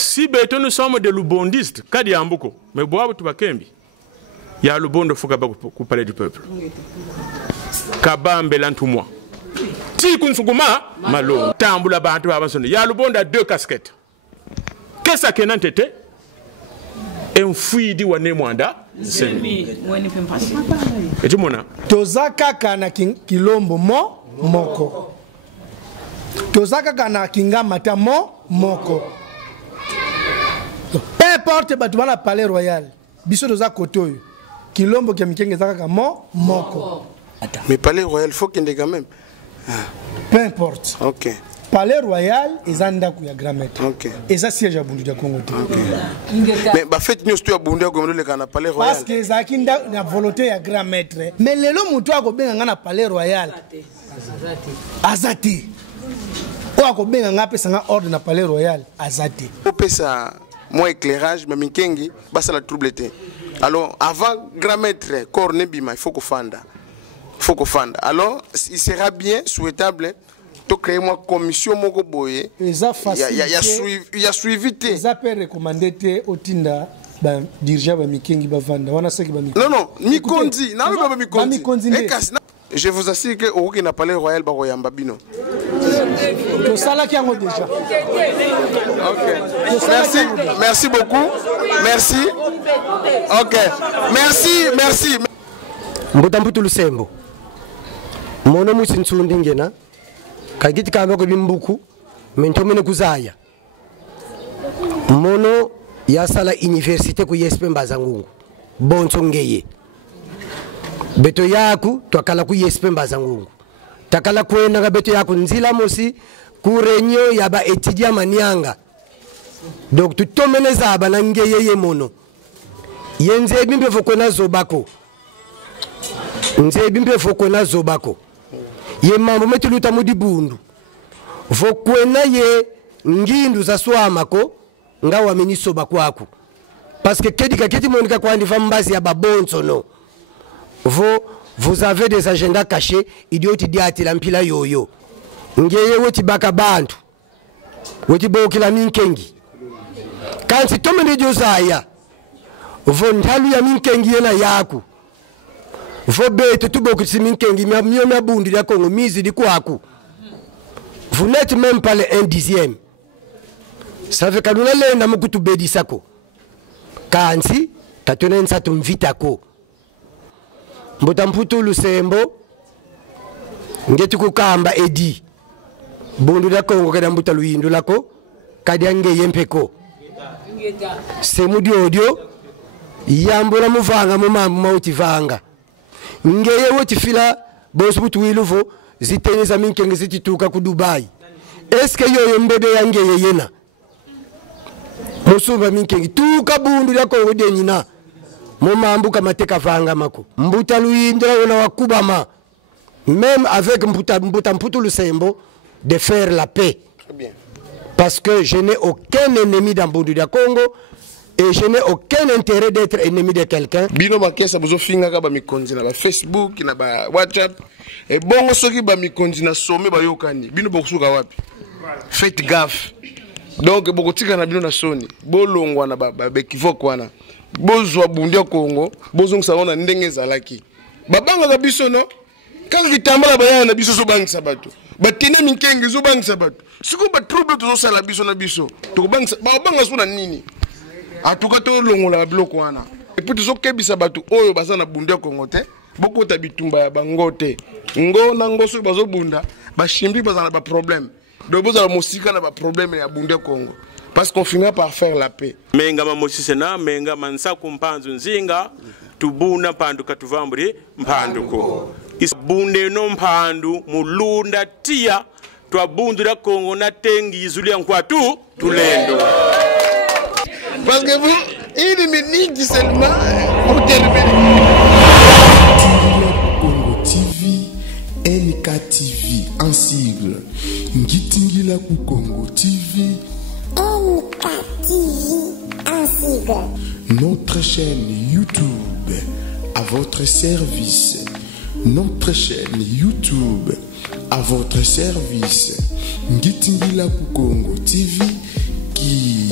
Si nous sommes des lubondistes, kadi yambuko, mais boabu tubakembi. Ya lubondo fuka ba ku palais du peuple. Kabambe lantumwa. Ti kunsuguma malo. Tambula bantu abasoni. Ya lubondo a 2 casquettes. Qu'est-ce que nan tete? Un fouidi wane mwanda. Et mona. Tozaka kana kilombo moko. Tozaka kana kingama ta moko. Peu importe batubana palais royal. Biso toza kotoyo. Kilombo kia mikenge zaka moko. Mais palais royal faut qu'il y ait quand même. Peu importe. OK. Palais royal ezanda ku ya grand maître. OK. Eza siège ya Bundu dia Congo. Mais ba fait nous sto Bundu Congo le kana palais royal. Parce que zaki na volonté ya grand maître. Mais lelo mutu akobenga ngana palais royal. Azati. O akobenga ngape sanga ordre na palais royal azati. On peut ça moi éclairage mais minkengi basa la troubleté. Alors avant grand maître corne bima il faut qu'on fanda. Alors il sera bien souhaitable de créer une commission moko boye. Il y a suivi. Ils ont recommandé au Tinda dirigeant ba mikengi ba vanda. Wana seki ba mikengi. Non, Mikondi, na ba Mikondi. Je vous assure que au n'a pas le royal ba royamba bino. To sala ki yango déjà. OK. Merci beaucoup. Merci. OK. Merci. Mbutambutu lusembo. Mono musintsundi ngena. Kagiti kamba ko bimbuku. Mentomene kuzaya. Mono yasala université ku yespe mbazangungu. Bonso ngeye. Beto yaku twakala ku yespe mbazangungu. Takala kwenda nga beto yaku nzila mosi ku renyo yaba etudia manianga. Donc tutomene zaba na ngeye ye mono. Yenze bimbe fokona zobako. Nze bimbe fokona zobako. Ye mambo metuluta mudi Bundu. Fokwena ye ngindu za swamako nga wameniso bakwako. Parce que kedi monika kwandi fambazi ya babonso no. Vous avez des agendas cachés, idioti diati la mpila yoyo. Ngeye woti baka bantu. Woti boki la minkengi. Kansi tomene jozaya. Vondalu ya minkengi yena yaku. Vous n'êtes même pas le 1/10. Ça fait que nous allons nous bedi sako. Kansi, katonen sa tumvitako. Mbotamputu lusembo, ngetu kukamba edi. Bundu da Congo kada mbuta luindu lako, kadiange yempeko. Semudi audio, yambula muvanga mumambu mautivanga. Ngeye woti fila boss butu wiluvo ziteneza minkenge zitituka ku Dubai. Est-ce que yoyo mbebe yangeye yena? Musumba minkenge tuka Bundu ya Congo denyina. Momambuka mateka vanga mako. Mbuta luindra ona wakubama. Même avec mputu lusembo de faire la paix. Très bien. Parce que je n'ai aucun ennemi dans Bundu ya Congo. Et je n'ai aucun intérêt d'être ennemi de quelqu'un. Bino bakesa bozo finga ka ba mikonzi na ba Facebook na ba WhatsApp et bongo soki ba mikonzi na sommet ba yokani bino bokusuka wapi. Faites gaffe. Donc bokotika na bino na soni bolongwa na ba bekivoko wana bozwa Bundu ya Congo bozongisa ona ndenge ezalaki babanga ka biso no kaka kitambala bayana na biso so bangisa bato batene minkenge zo bangisa bato siko ba trouble to sala biso na biso to bangisa babanga so na nini. En tout cas, tout le monde a bloqué. Et puis, tout ce qui est bien, oyo basa na Bundu ya Congo te, beaucoup de bitumba ya bangote. Ngo na ngo so bazo bunda, ba shimbi basa na ba problème. Donc boza la musika na ba problème ya Bundu ya Congo. Parce qu'on finit par faire la paix. Menga mamosisena, menga mansa kumpanzu nzinga, tubuna pandu katuvamburi mpanduko. Isbunde no mpandu mulunda tia, twa Bundu ya Congo na tengi izuli ya nkwatu tulendo. Parce que vous, il me dit seulement pour terminer. Congo TV, NKTV en sigle. Ngitingila ku Congo TV, NKTV en sigle. Notre chaîne YouTube à votre service. Notre chaîne YouTube à votre service. Ngitingila ku Congo TV qui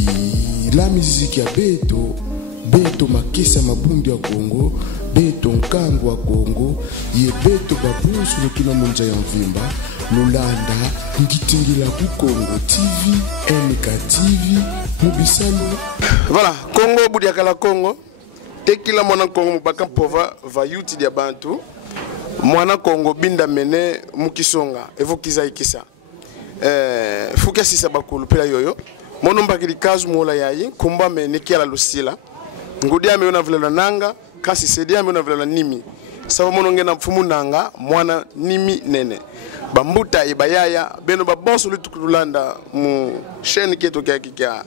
la musique ya Beto, Beto makesa mabundu ya Congo, Beto nkango wa Congo, ye Beto babusu lukina munja ya mvimba, Nulanda, ngitingila ku Congo TV, NK TV, Mubisalo. Voilà, Congo Boudiakala Congo, tekila mwana Congo mubaka mpova va yuti dia bantu, mwana Congo binda mene mukisonga, evo kiza ikisa. Fuka sisa bakulu pela yoyo, mono mbakili kazu mwola yayi, kumba mene kia la lusila, ngudia me una vlela nanga, kasi sedia me una vlela nimi, sawa mono ngena mfumu nanga, mwana nimi nene. Bambuta ibayaya, beno babonso lutukulanda mu chaîne qui est au Kakikia.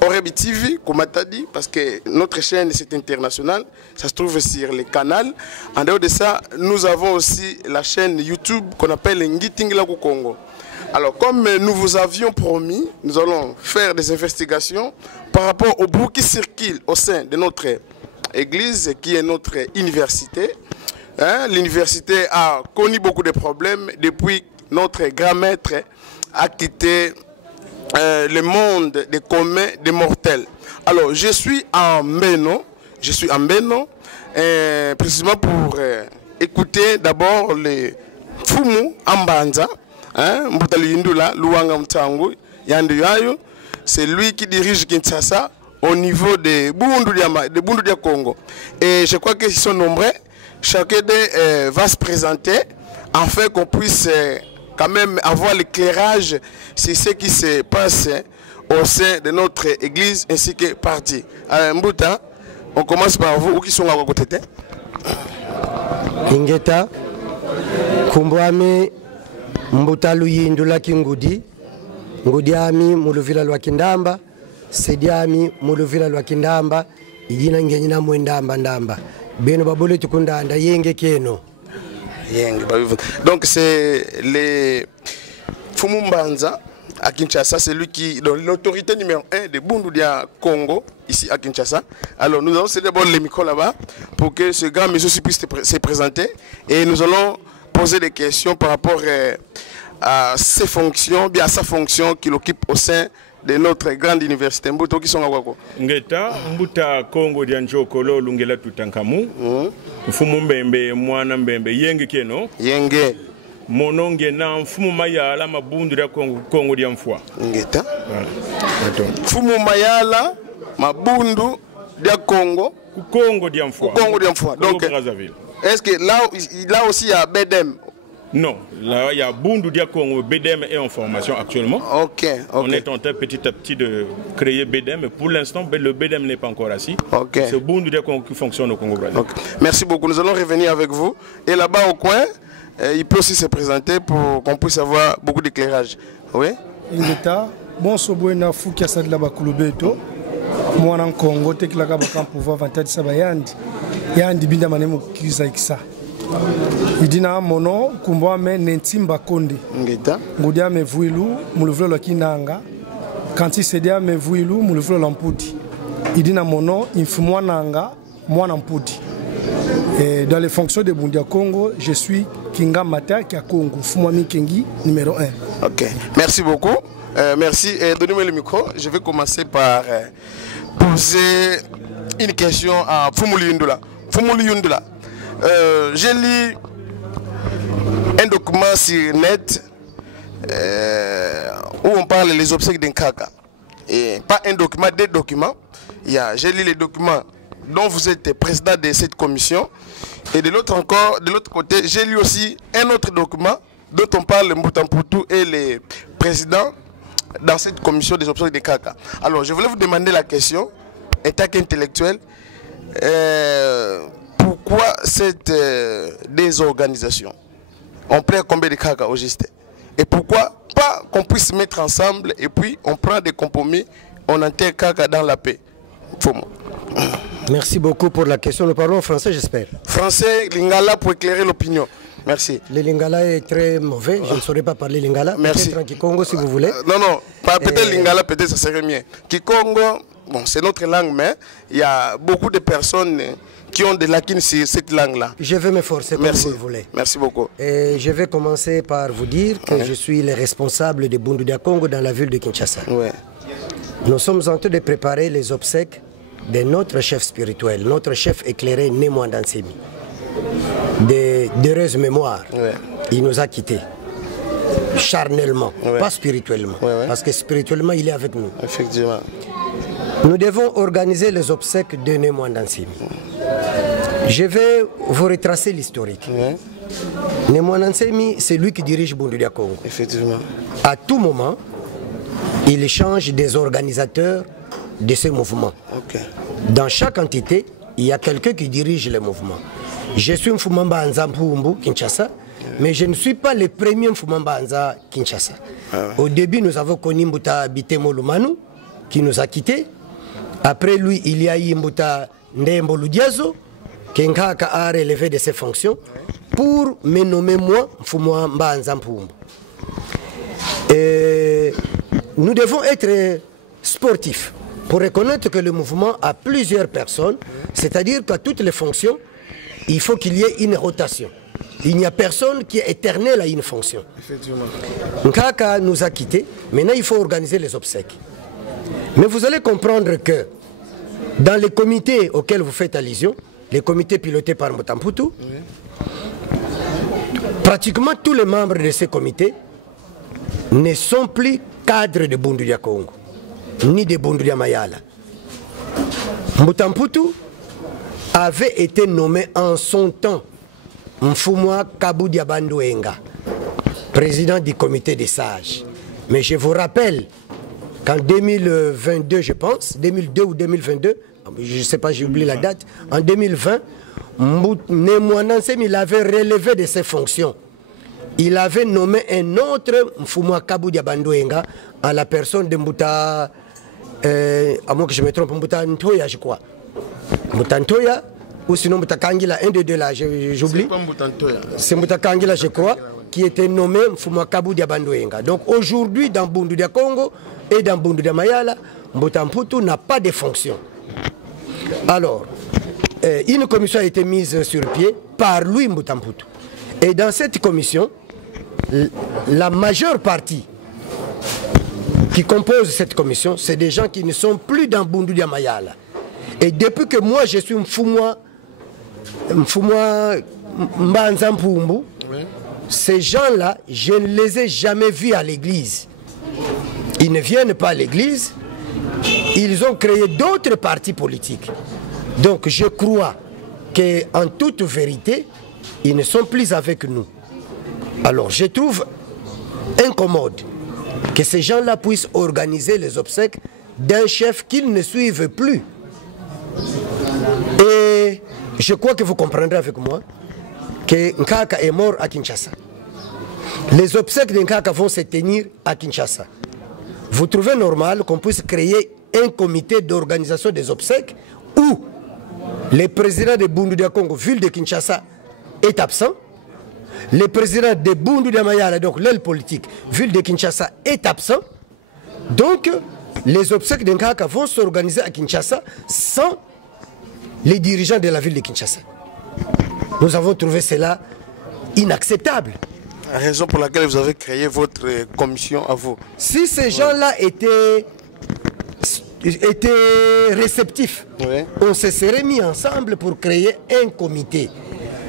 Orebi TV, comme on t'a dit, parce que notre chaîne c'est international, ça se trouve sur les canaux. En dehors de ça, nous avons aussi la chaîne YouTube qu'on appelle Ngitingila Congo. Alors, comme nous vous avions promis, nous allons faire des investigations par rapport au bruit qui circule au sein de notre église, qui est notre université. Hein? L'université a connu beaucoup de problèmes depuis notre grand maître a quitté le monde des communs, des mortels. Alors, je suis en Beno, précisément pour écouter d'abord les Fumu Ambanza, Mbutali Yindula, Luanga Mtangu, Yanduyayo, c'est lui qui dirige Kinshasa au niveau de Bundu Congo. Et je crois qu'ils sont nombreux, chacun d'eux va se présenter, afin qu'on puisse quand même avoir l'éclairage sur ce qui se passe au sein de notre église ainsi que parti. Mbouta, on commence par vous, qui sont à vos côtés. Ingeta, Kumbwami, Mbuta Luyindula Kingudi, Ngudiami, Muluvila Lwakindamba, Sediami, Muluvila Lwakindamba, Idina Ngenina Mwendamba Ndamba, Beno Babule Tukundanda, Yenge Keno. Donc c'est les Fumumbanza à Kinshasa, c'est lui qui est l'autorité numéro 1 de Bundudia Congo, ici à Kinshasa. Alors nous allons céder d'abord les micros là-bas pour que ce grand monsieur puisse se présenter et nous allons poser des questions par rapport à ses fonctions, bien à sa fonction qu'il occupe au sein de notre grande université. Mbuto qui sont à Wako. Ngeta, Mbuta Congo Dianjokolo, Lungela Tutankamu, Fumu Mbembe, Mwana Mbembe, Yenge Keno. Yenge. Mononge na Fumu Mayala, Mabundu ya Congo Dianfwa. Ngeta. Fumu Mayala, Mabundu ya Congo. Congo Dianfwa. Congo Dianfwa. Donc, est-ce que là aussi il y a Bedem? Non, là il y a Bundu Dia Congo, BDM est en formation actuellement. Ok. On est en train petit à petit de créer BDM, mais pour l'instant le BDM n'est pas encore assis. Ok. C'est Bundu Dia Congo qui fonctionne au Congo-Brazzaville. Okay. Merci beaucoup, nous allons revenir avec vous. Et là-bas au coin, il peut aussi se présenter pour qu'on puisse avoir beaucoup d'éclairage. Oui. Ingeta, bon soboina fukia sadla bakulubeto. Mwana Congo tekilaka bakam pouvoir vantage sabayandi. Yandi binda manemo kiza ikisa. Idina mono kumbwa me nentimba konde. Ngeta. Ngudia me vuilu muluvlo la kinanga. Kanti sedia me vuilu muluvlo la mpudi. Idina mono infumwa nanga mwana mpudi. Et dans les fonctions de Bundia Congo, je suis Kinga Mata qui a Congo, Fumwami Kengi numéro 1. Ok, merci beaucoup. Merci. Donnez-moi le micro. Je vais commencer par poser une question à Fumuli Yundula. Fumuli Yundula. J'ai lu un document sur net où on parle des obsèques d'un caca. Et pas un document, des documents. J'ai lu les documents dont vous êtes président de cette commission. Et de l'autre côté, j'ai lu aussi un autre document dont on parle le Moutamputu et les présidents dans cette commission des obsèques de caca. Alors, je voulais vous demander la question, en tant qu'intellectuel, pourquoi cette désorganisation? On prend combien de caca au juste? Et pourquoi pas qu'on puisse se mettre ensemble et puis on prend des compromis, on enterre caca dans la paix? Merci beaucoup pour la question. Nous parlons français, j'espère. Français, lingala pour éclairer l'opinion. Merci. Le lingala est très mauvais. Je ne saurais pas parler lingala. Merci. Peut-être en Kikongo si vous voulez. Non, peut-être lingala, peut-être ça serait mieux. Kikongo, bon, c'est notre langue, mais il y a beaucoup de personnes qui ont des lacunes sur cette langue-là. Je vais m'efforcer comme vous le voulez. Merci beaucoup. Et je vais commencer par vous dire que je suis le responsable de Bundu Dia Congo dans la ville de Kinshasa. Ouais. nous sommes en train de préparer les obsèques de notre chef spirituel, notre chef éclairé Némoine Dansemi. D'heureuse mémoire, il nous a quittés. Charnellement, pas spirituellement. Parce que spirituellement, il est avec nous. Effectivement. Nous devons organiser les obsèques de Némoine Dansemi. Je vais vous retracer l'historique. Némoine Dansemi, c'est lui qui dirige Bundudia Congo. Effectivement. À tout moment, il change des organisateurs de ce mouvement. Dans chaque entité, il y a quelqu'un qui dirige le mouvement. Je suis Mfumamba Anza Mpumbu, Kinshasa, mais je ne suis pas le premier Mfumamba Anza Kinshasa. Au début, nous avons connu Mbuta Bitemo Lumanu, qui nous a quittés. Après lui, il y a eu Mbuta Ndembo Ludiazo, qui a relevé de ses fonctions, pour me nommer moi Mfumamba Anza Mpumbu. Nous devons être sportifs pour reconnaître que le mouvement a plusieurs personnes, c'est-à-dire qu'à toutes les fonctions, il faut qu'il y ait une rotation. Il n'y a personne qui est éternel à une fonction. Effectivement. Nkaka nous a quittés, maintenant il faut organiser les obsèques. Mais vous allez comprendre que dans les comités auxquels vous faites allusion, les comités pilotés par Mutamputu, pratiquement tous les membres de ces comités ne sont plus cadres de Bundudia Congo, ni de Bundudia Mayala. Mutamputu avait été nommé en son temps Mfumwa Kabudia Bandouenga, président du comité des sages. Mais je vous rappelle qu'en 2022, je pense, 2002 ou 2022, je ne sais pas, j'ai oublié la date, en 2020, Némoine Dansemi l'avait relevé de ses fonctions. Il avait nommé un autre Mfumwa Kabudia Bandouenga en la personne de Mbuta, à moins que je me trompe, Mbuta Ntoya, je crois. Mbuta Ntoya, ou sinon Mbuta Kangila, un des deux là, j'oublie. C'est Mbuta Kangila, je crois, qui était nommé Mfumwa Kabudia Bandouenga. Donc aujourd'hui, dans Bundudia Congo et dans Bundudia Mayala, Mbuta Mputu n'a pas de fonction. Alors, une commission a été mise sur pied par lui, Mbuta Mputu. Et dans cette commission, la majeure partie qui compose cette commission, c'est des gens qui ne sont plus dans Bundudia Mayala. Et depuis que moi je suis Mfumwa Mbanza Mpumbu, ces gens-là, je ne les ai jamais vus à l'église. Ils ne viennent pas à l'église, ils ont créé d'autres partis politiques. Donc je crois qu'en toute vérité, ils ne sont plus avec nous. Alors je trouve incommode que ces gens-là puissent organiser les obsèques d'un chef qu'ils ne suivent plus. Et je crois que vous comprendrez avec moi que Nkaka est mort à Kinshasa. Les obsèques de Nkaka vont se tenir à Kinshasa. Vous trouvez normal qu'on puisse créer un comité d'organisation des obsèques où le président de Bundudia Congo, ville de Kinshasa, est absent. Le président de Bundudia Mayala, donc l'aile politique, ville de Kinshasa, est absent. Donc, les obsèques de Nkaka vont s'organiser à Kinshasa sans les dirigeants de la ville de Kinshasa. Nous avons trouvé cela inacceptable. La raison pour laquelle vous avez créé votre commission à vous. Si ces gens-là étaient réceptifs, on se serait mis ensemble pour créer un comité.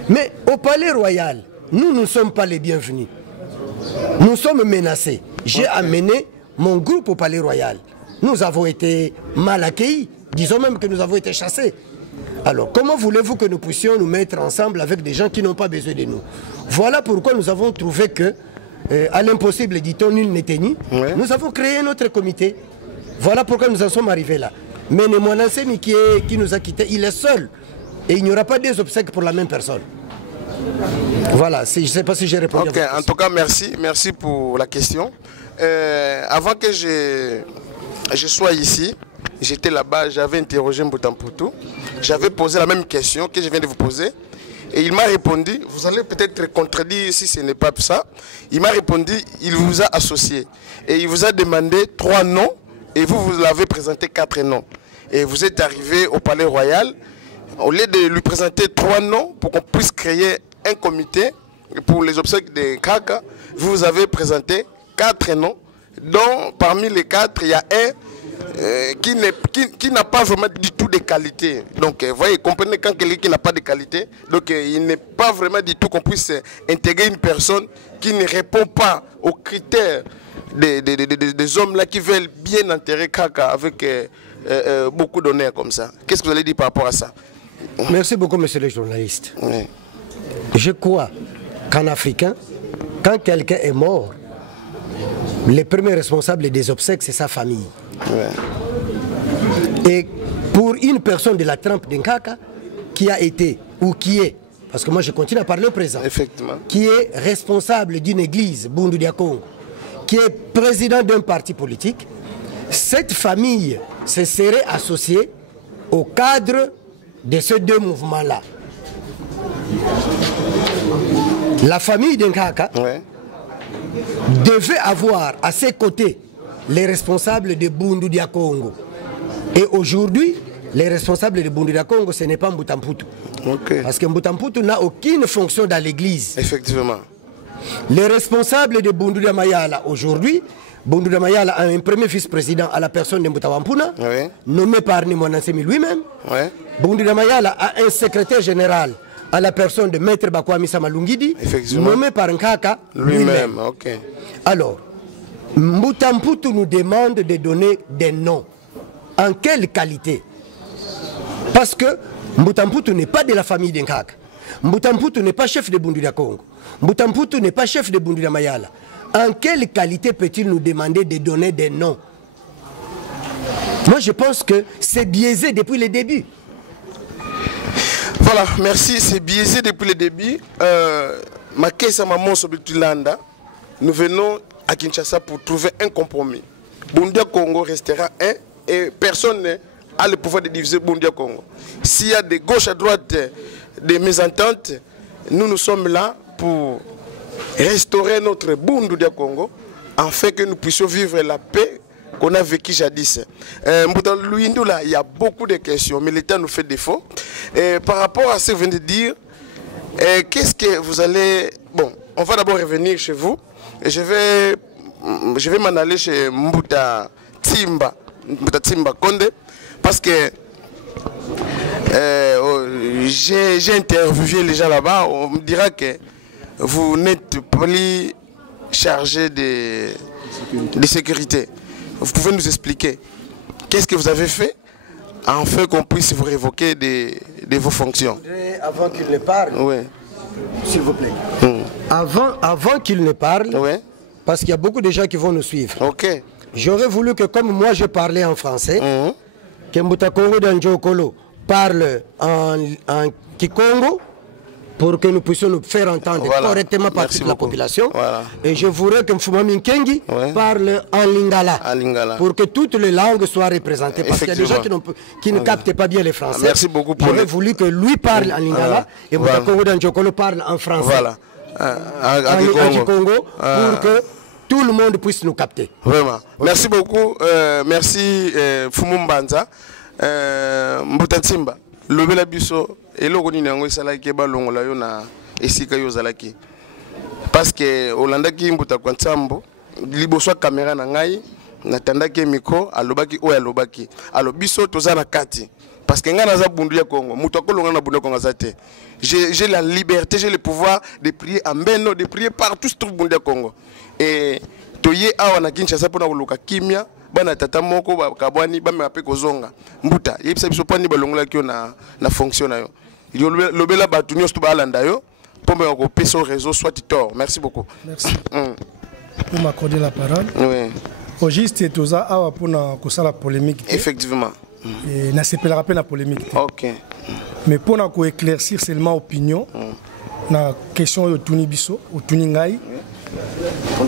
Mais au Palais Royal, nous ne sommes pas les bienvenus. Nous sommes menacés. J'ai amené mon groupe au Palais Royal. Nous avons été mal accueillis. Disons même que nous avons été chassés. Alors, comment voulez-vous que nous puissions nous mettre ensemble avec des gens qui n'ont pas besoin de nous? Voilà pourquoi nous avons trouvé que, à l'impossible, dit-on, nul n'est tenu. Nous avons créé notre comité. Voilà pourquoi nous en sommes arrivés là. Mais Némoine Dansemi qui nous a quittés, il est seul. Et il n'y aura pas des obsèques pour la même personne. Voilà, je ne sais pas si j'ai répondu. Ok, en tout cas, merci pour la question. Avant que je sois ici, j'étais là-bas, j'avais interrogé Mbuta Mputu. J'avais posé la même question que je viens de vous poser. Et il m'a répondu, vous allez peut-être contredire si ce n'est pas ça. Il m'a répondu, il vous a associé. Et il vous a demandé 3 noms. Et vous l'avez présenté 4 noms. Et vous êtes arrivé au Palais Royal. Au lieu de lui présenter 3 noms pour qu'on puisse créer un comité pour les obsèques de Nkaka, vous avez présenté 4 noms, dont parmi les 4, il y a un qui n'a pas vraiment du tout de qualité. Donc, vous voyez, comprenez quand quelqu'un qui n'a pas de qualité, donc il n'est pas vraiment du tout qu'on puisse intégrer une personne qui ne répond pas aux critères des hommes là qui veulent bien enterrer Kaka avec beaucoup d'honneur comme ça. Qu'est-ce que vous allez dire par rapport à ça? Merci beaucoup, monsieur le journaliste. Oui. Je crois qu'en Africain, quand quelqu'un est mort, le premier responsable des obsèques, c'est sa famille. Ouais. Et pour une personne de la trempe d'Nkaka qui a été, ou qui est, parce que moi je continue à parler au présent, Effectivement. qui est responsable d'une église, Bundu Dia Congo, qui est président d'un parti politique, cette famille se serait associée au cadre de ces deux mouvements-là. La famille d'Nkaka Ouais. devait avoir à ses côtés les responsables de Bundu Dia Congo. Et aujourd'hui, les responsables de Bundu Dia Congo, ce n'est pas Mbutamputu. Ok. Parce que Mbutamputu n'a aucune fonction dans l'église. Effectivement. Les responsables de Bundu Dia Mayala aujourd'hui, Bundu Dia Mayala a un premier vice-président à la personne de Mbutawampuna, Oui. nommé par Nimwanansemi lui-même. Ouais. Bundu Dia Mayala a un secrétaire général à la personne de Maître Bakwami Samalungidi, Effectivement. nommé par Nkaka Lui-même. Ok. Alors, Mbutamputu nous demande de donner des noms. En quelle qualité? Parce que Mbutamputu n'est pas de la famille d'Nkaka. Mbutamputu n'est pas chef de Bundu Dia Congo. Mbutamputu n'est pas chef de Bundu Dia Mayala. En quelle qualité peut-il nous demander de donner des noms? Moi, je pense que c'est biaisé depuis le début. Voilà, merci. C'est biaisé depuis le début. Makesa Maman Sobitulanda, nous venons à Kinshasa pour trouver un compromis. Bundu Dia Congo restera un et personne n'a le pouvoir de diviser Bundu Dia Congo. S'il y a de gauche à droite des mésententes, nous sommes là pour restaurer notre Bundu Dia Congo afin que nous puissions vivre la paix qu'on a vécu jadis. Dans Louindoula, il y a beaucoup de questions, mais l'État nous fait défaut. Par rapport à ce que vous venez de dire, qu'est-ce que vous allez... Bon, on va d'abord revenir chez vous. Et je vais m'en aller chez Mbuta Timba Konde, parce que j'ai interviewé les gens là-bas. On me dira que vous n'êtes plus chargé de sécurité. Vous pouvez nous expliquer qu'est-ce que vous avez fait afin qu'on puisse vous révoquer de vos fonctions? Avant qu'il ne parle, Oui. s'il vous plaît. Avant qu'il ne parle, Oui. parce qu'il y a beaucoup de gens qui vont nous suivre. Ok. J'aurais voulu que, comme moi je parlais en français, que Mbuta Congo d'Anjokolo parle en Kikongo pour que nous puissions nous faire entendre correctement par toute la population. Voilà. Et je voudrais que Mfuma Minkengi parle en Lingala, pour que toutes les langues soient représentées. Parce qu'il y a des gens qui ne captent pas bien les français. Merci beaucoup pour J'aurais voulu que lui parle en Lingala et Mbuta Congo d'Anjokolo parle en français. Voilà. En Kikongo, pour que tout le monde puisse nous capter. Vraiment. Merci beaucoup. Merci Fumumbanza. Mbuta Timba. Lobela biso eloko nini yango esalaki balongola yo na esika yo zalaki. Parce que olandaki Mbuta kwa Nsambo liboso caméra na ngai natandaki micro alobaki oyo alobaki. Alo biso toza na kati. Parce que nga naza Bundu ya Congo, muto akolonga na Bundu ya Congo zate. J'ai la liberté, j'ai le pouvoir de prier à Mbeno, de prier partout sur Bundu ya Congo. Et toye awa na Kinshasa pona koluka kimia bana tata moko ba kabwani ba me kozonga Mbuta yebisa biso pani balongola kyo na fonction na yo lobela batu nyos to balanda yo pombe ko pesa au réseau soit tort. Merci beaucoup. Merci pour m'accorder la parole. Oui. Au juste toza awa pona ko sala polémique. Effectivement. Et na sepela rappel la polémique. OK. Mais pour ko éclaircir seulement opinion na question yo tuni biso o tuni ngai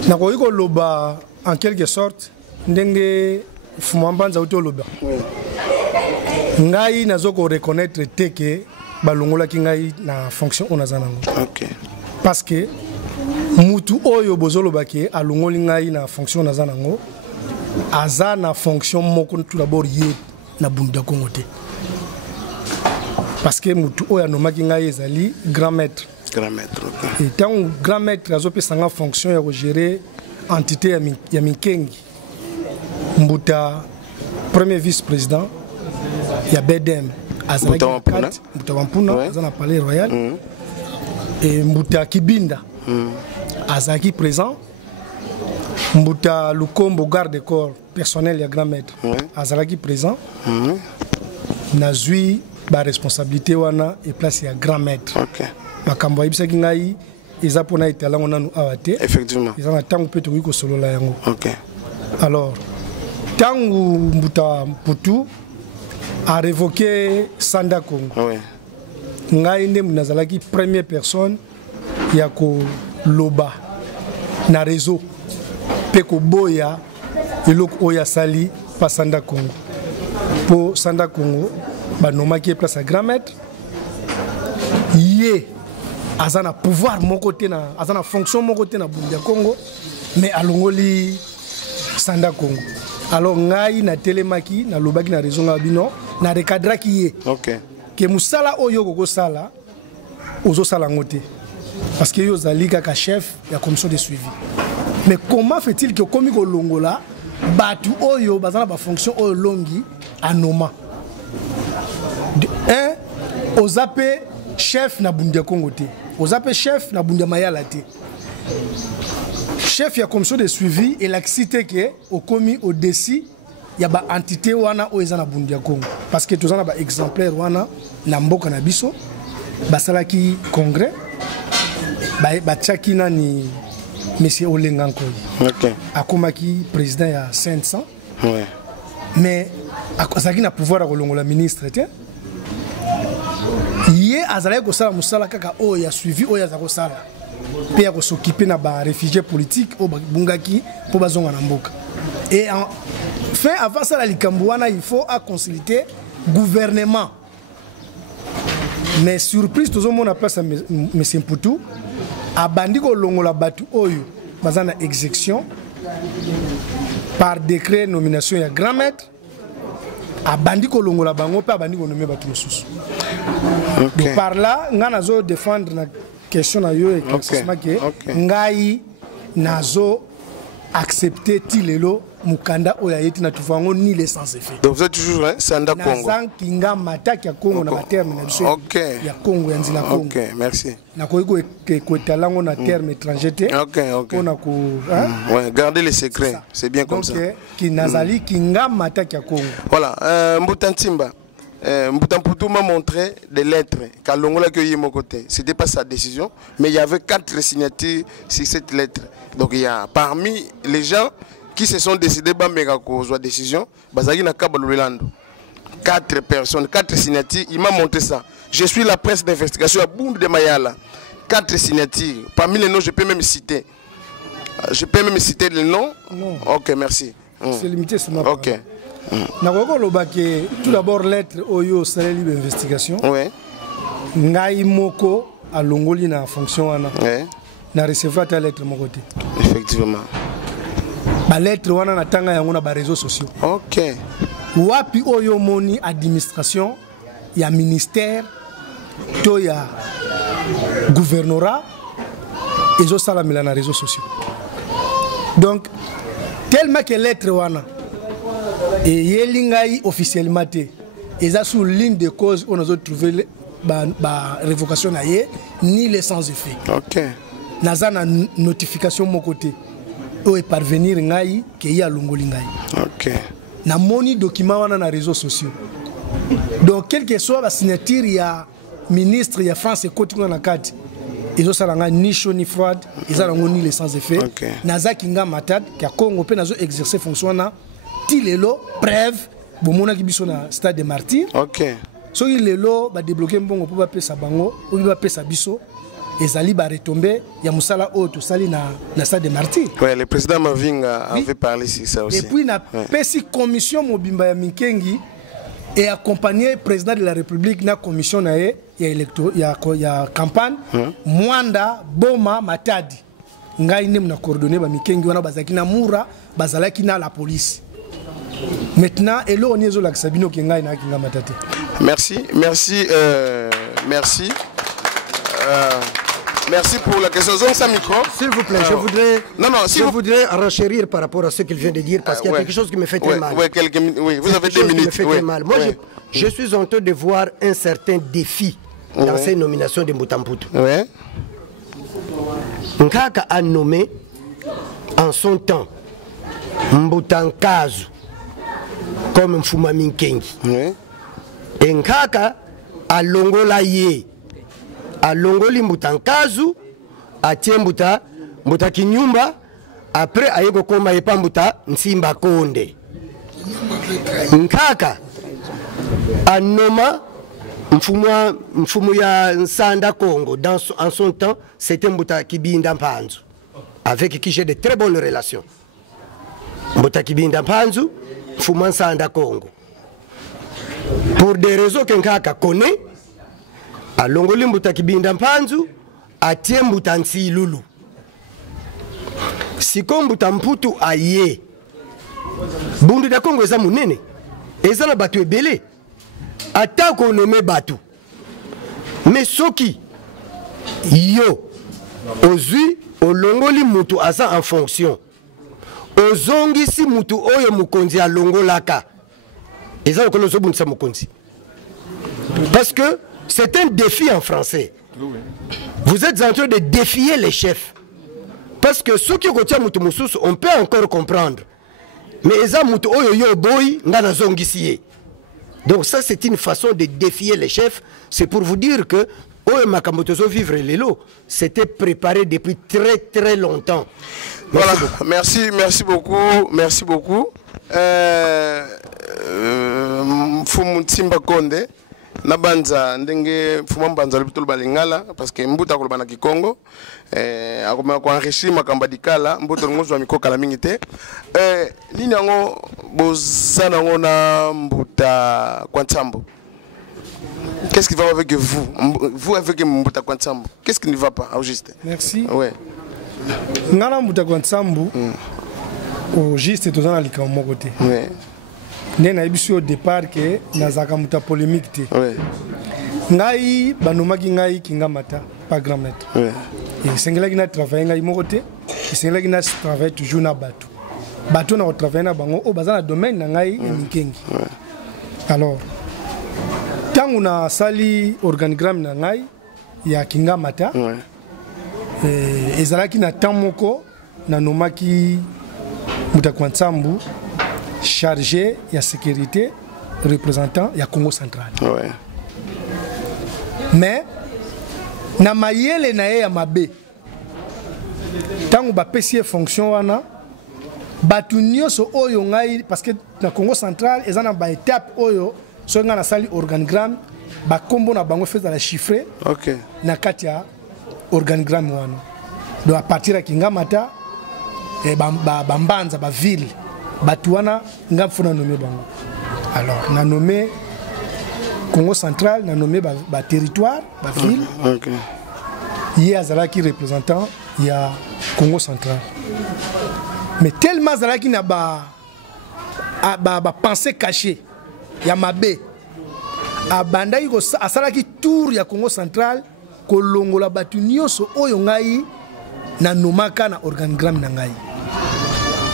na ko iko loba en quelque sorte ndenge Fumambanza uto loba ngai nazoko reconnaître teke balongola ki ngai na fonction onazanango. OK. Parce que mutu oyo bozoloba ke alongoli ngai na fonction onazanango aza na fonction moko tout d'abord ye na Bundu Dia Congo te. Parce que mutu oyo anomaki ngai ezali grand maître. Grand maître. OK. Et tant grand maître azopesa nga fonction ya gérer entité ya Mikengi Mbuta premier vice-président, il y a BDM, Azalaki Mboutawampuna, dans le palais royal, et Mbouta Kibinda, Azalaki présent, Mbouta Lukombo, garde-corps personnel, il y a grand maître, Azalaki présent, Nazui, la responsabilité, et place, il y a grand maître. Makambo Ibsa Kingaï, ils ont été là, on a nous avaté. Effectivement. Ils ont tant que tu solo la yango. Ok. Alors, tant que Mbouta Poutou a révoqué Sanda Congo. Oui. Ngai ne mnazalaki première personne yako loba na réseau peko boya eloko oya sali pa Sanda Congo. Pour Sanda Congo, ba nomaki place à grand maître. Yé azana pouvoir mon côté na azana fonction mon côté na Bundia Congo mais alongoli Sanda Congo. Alors ngai na telemaki na lobaki na raison ngabino na recadraki yé. OK. Que musala oyo gogo sala ozo sala ngote parce que yo zalika ka chef ya commission de suivi. Mais comment fait-il que komi ko longola batu oyo bazana ba fonction oyo longi anoma. Un ozape chef na Bundia Congo te. Ozape chef na Bundia Mayala te. Chef ya commission de suivi et la cité que au commis au déci il y a ba entité wana o ezana Bundia Congo parce que tous on a ba exemplaire wana na mboka na biso basalaki congrès ba tchaki nani monsieur Olengankoy. OK. Akomaki président ya 500. Ouais. Mais akozaki na pouvoir à kolongola ministre te. Yé azalaki kosala musala kaka o ya suivi o ya zakosala. Pe ya s'occuper na ba réfugiés politiques o bungaki po bazonga na mboka. Et enfin avant ça la likambouana il faut à consulter gouvernement. Mais surprise tout le monde a place à monsieur Poutou a bandi ko longola batu oyo bazana exécution par décret nomination ya grand maître a bandi ko longola bango pe a bandi ko nommer batu mosusu. Donc par là ngana zo défendre na question na yo éclaircissement que ngai nazo accepter tilelo mukanda oya yeti na tufango ni les sans effet. Donc vous êtes toujours là Sanda Congo. Nazang kinga mataki ya Congo na terme na biso. OK. Ya Congo ya nzila Congo. OK, merci. Na ko ko talango na terme étranger te. OK, OK. On a ko ouais, gardez les secrets, c'est bien comme ça. Donc ki nazali kinga mataki ya Congo. Voilà, Mbouta Ntimba. Mbouta Poutou m'a montré des lettres Kalongola qui est mon côté. C'était pas sa décision, mais il y avait 4 signatures sur cette lettre. Donc il y a parmi les gens qui se sont décidés à faire la décision, Bazagi na Kabalolando. 4 personnes, 4 signatures, il m'a montré ça. Je suis la presse d'investigation à Bound de Mayala. 4 signatures. Parmi les noms, je peux même citer. Je peux même citer les noms. Non. Ok, merci. C'est limité seulement. Ok. Tout d'abord, lettre Oyo Salé Libre Investigation. Oui. Ngai Moko à Longoli na fonction. Oui. Na recevoir ta lettre mon côté. Effectivement. La lettre wana na tanga yango na ba réseaux sociaux. OK. Wapi Oyo moni administration ya ministère to ya gouvernorat ezo sala mila na réseaux sociaux. Donc tellement que lettre wana et yelingai officiellement té eza sous ligne de cause on a trouvé ba révocation na ye ni les sans effet. OK. Nazana notification mon côté o parvenir ngai ke ya longoli ngai. OK. Na moni document wana na réseaux sociaux. Donc quel que soit la signature ya ministre ya France et côté na kati ils ont salanga ni chaud ni froide ils ont ni les sans effet. Okay. Naza kinga matad ka Congo pe nazo exercer fonction na tilelo preuve bomona ki biso na stade de martyrs. OK. So il lelo ba débloquer mbongo pour ba pesa bango ou ba pesa biso ezali ba retomber ya musala o to sali na stade de martyrs. Ouais, le président Mavinga avait parlé sur ça aussi. Et puis na pesi commission mobimba ya Mikengi et accompagné président de la République na commission na ye ya campagne Mwanda Boma Matadi ngai nem na coordonner ba Mikengi wana bazaki na mura bazalaki na la police. Maintenant elo oniezo la Sabino ki ngai na kinga matate. Merci. Merci pour la question. Zong sa micro. S'il vous plaît, je voudrais renchérir par rapport à ce qu'il vient de dire parce qu'il y a quelque chose qui me fait très mal. Oui, vous avez 2 minutes. Me fait très mal. Moi, je suis en train de voir un certain défi dans ces nominations de Mbutamputu. Ouais. Nkaka a nommé en son temps Mbutankazu comme Mfuma Minkengi. Ouais. Et Nkaka a longola ye. A longoli Mbutankazu, a tie Mbuta Kinyumba, après a yeko koma yepa Mbuta Nsimba Konde. Nkaka a nommé Mfumu ya Nsanda Congo. En son temps, c'était Mbuta Kibinda Mpanzu, avec qui j'ai de très bonnes relations. Mbuta Kibinda Mpanzu, Mfumu Nsanda Congo. Pour des raisons que Nkaka connaît, a longoli Mbuta Kibinda Mpanzu, a tie Mbuta Nsilulu. Si comme Mbuta Mputu a ye, Bundu da Congo eza munene, eza na batu ebele. Ata qu'on nomme batu. Mais soki yo ozui olongoli mutu asa en fonction. Ozongi si mutu oyo mukonzi a longolaka. Eza lokolo zo bunisa mukonzi. Parce que c'est un défi en français. Vous êtes en train de défier les chefs. Parce que ceux qui retiennent mutu mususu, on peut encore comprendre. Mais eza mutu oyo yo boy ngana zongisiye. Donc ça c'est une façon de défier les chefs. C'est pour vous dire que Oyo Makamotozo vivre l'élo, c'était préparé depuis très très longtemps. Voilà, merci beaucoup. Fumu Tsimba Konde. Nabanza ndenge fuma mbanza lupitolo balingala parce que mbuta kolobana kikongo akoma ko enrichir makamba dikala mbuto ngozwa mikoka la mingite nini yango bozana ngona mbuta kwa Nsambo. Qu'est-ce qui va avec vous? Vous avec mbuta kwa Nsambo. Qu'est-ce qui ne va pas au juste? Merci. Ouais. Ngana mbuta kwa Nsambo au juste tozana likamo mon côté. Ouais. Nena ibisu au départ que nazaka muta polémique te. Ouais. Ngai banomaki ngai kinga mata pas grand maître. Ouais. Et sengela kina travailler ngai mon côté, sengela kina travailler toujours na bato. Bato na travailler na bango o bazana domaine na ngai nikengi. Ouais. Alors tangu na sali organigramme na ngai ya kinga mata. Ouais. Ezalaki na tamoko na nomaki muta kwa Nsambo chargé de la sécurité représentant ya Congo central. Ouais. Mais na mayele na ya mabe tango ba pesier fonction wana batu nyoso oyo ngai parce que na Congo central ezana ba étape oyo so nga na sali organigramme ba kombo na bango fait la chiffrer. OK. Na katia organigramme wana. Donc à partir ya Kingamata et ba mbanza ba ville Batouana nga fona nommé bango. Alors na nommé Congo central, na nommé ba territoire, ba ville. OK. Il y a Zalaki représentant, il y a Congo central. Mais tellement Zalaki na ba pensée cachée. Il y a Mabé. A banda yiko asalaki tour ya Congo central ko longola batu nyoso oyo ngai na nomaka na organigramme na ngai.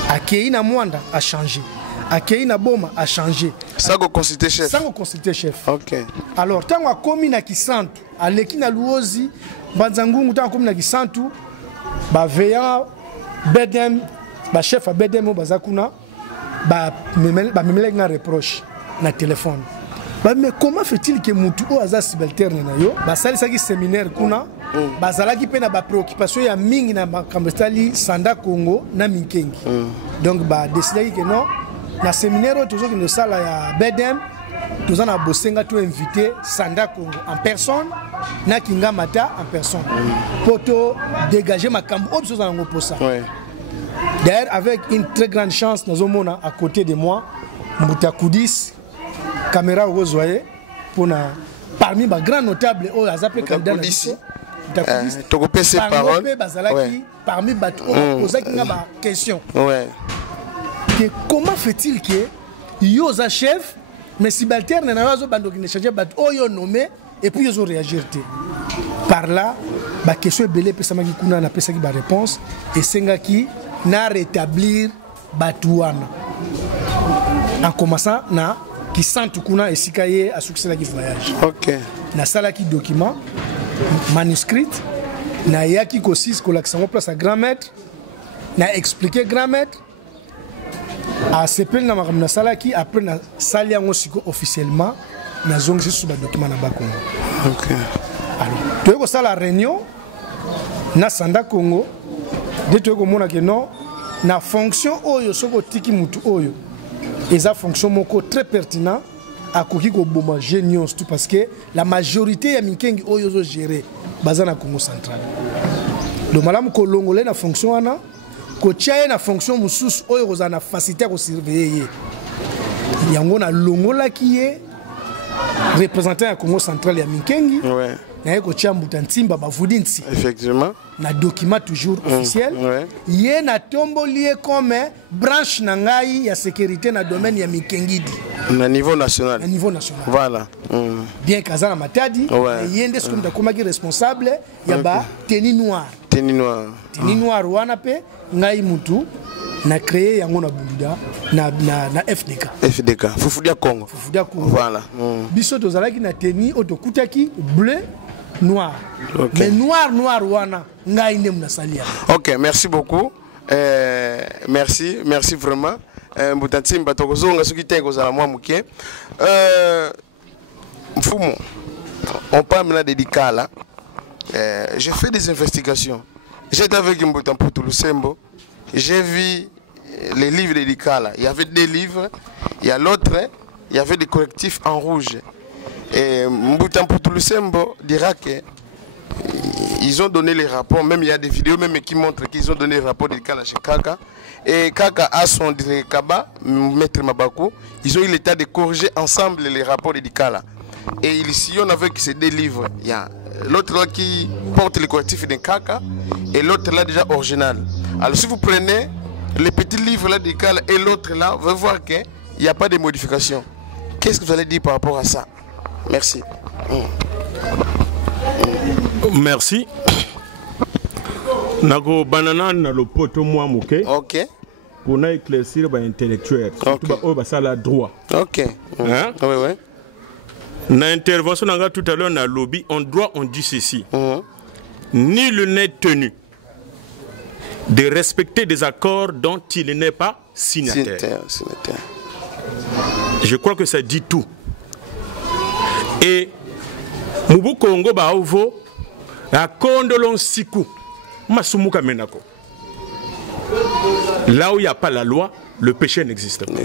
Akei na Mwanda a changé. Akei na Boma a changé. Ça go consulter chef. Ça go consulter chef. OK. Alors tango a komi na Kisantu, aleki na Luozi, Banzangungu tango komi na Kisantu, ba veillant Bedem, ba chef a Bedem bazakuna, ba memele nga reproche na téléphone. Bah, mais comment fait-il que Moutou aza subalterne na yo ba sali saki séminaire kuna bazalaki pe na ba préoccupation ya mingi na makambestali Sanda Congo na Minkengi. Donc ba décidé que non na séminaire toujours que ne sala ya Bedem tous na bosenga to invité Sanda Congo en personne na Kingamata en personne pour to dégager makambo option za ngo pour ça. Ouais. D'ailleurs avec une très grande chance nous avons à côté de moi Moutakoudis caméra au Zoye pour parmi les grands notables au Azapé candidat ici. Tu peux passer parole. Parmi les poser une question. Ouais. Comment fait-il que Yosa chef mais subalterne na yazo bando qui ne change bat oyo nommé et puis ils ont réagi. Par là, la question est belée, on a pesaki ba réponse et sengaki na rétablir Batouana. En commençant na qui sent kuna et sikaye a succès la voyage. OK. Na sala qui document manuscrit na yaki ko 6 ko l'accent place à grand maître na expliquer grand maître a sepel na makamna sala qui après na sali yango siko officiellement na zongi sur ba document na Bakongo. OK. Alors, tu ko sala réunion na Sanda Congo de tu ko mona que non na fonction oyo soko tiki mutu oyo eza fonction moko très pertinent à koki ko boma génios tout parce que la majorité ya mikengi oyo zo gérer bazana Congo central. Le malamu ko longolé na fonction ana ko tiaye na fonction mususu oyo ko na facilité ko surveiller yango na longola qui est représentant ya Congo central ya mikengi. Ouais. Na ko tia mutantimba bavudinsi. Effectivement. Na document toujours officiel. Ouais. Yé na tombo lié comme branche nangai ya sécurité na domaine ya mikengidi. Na niveau national. Na niveau national. Voilà. Bien kazana matadi. Ouais. Yende ce comme komaki responsable ya ba tenue noire. Tenue noire. Tenue noire wana pe ngai mutu na créé yango na Bunduda na FDK. FDK. Fufudia Congo. Fufudia Congo. Voilà. Biso tozalaki na tenue otokutaki bleu noir. Okay. Mais noir wana ngai ndem na salia. OK, merci beaucoup. Merci vraiment. Mbutantimba tokozonga soki te kozala mwa muke. Mfumo. On parle maintenant de Dikala. J'ai fait des investigations. J'étais avec Mbutan Mputu Lusembo. J'ai vu les livres de Dikala. Il y avait 2 livres. Il y a l'autre, il y avait des correctifs en rouge. Et Mbutan Mputu Lusembo dira que ils ont donné les rapports, même il y a des vidéos même qui montrent qu'ils ont donné les rapports de Dikala chez Kaka. Et Kaka a son directeur Kaba, Maître Mabakou, ils ont eu l'état de corriger ensemble les rapports de Dikala. Et ils sillonnent avec ces 2 livres. Il y a l'autre là qui porte le correctif de Kaka et l'autre là déjà original. Alors si vous prenez les petits livres là de Dikala et l'autre là, vous allez voir qu'il n'y a pas de modification. Qu'est-ce que vous allez dire par rapport à ça? Merci. Merci. Nako banana na le poto moi mouké. OK. Pour na éclaircir ba intellectuel. OK. Ba ba sala droit. OK. Hein? Oui oui. Na intervention nanga tout à l'heure na lobby en droit on dit ceci. Nul n'est tenu de respecter des accords dont il n'est pas signataire. Je crois que ça dit tout. Et Mubu Congo Baovo, la Kondolon Siku, Masumuka Menako. Là où il n'y a pas la loi, le péché n'existe pas.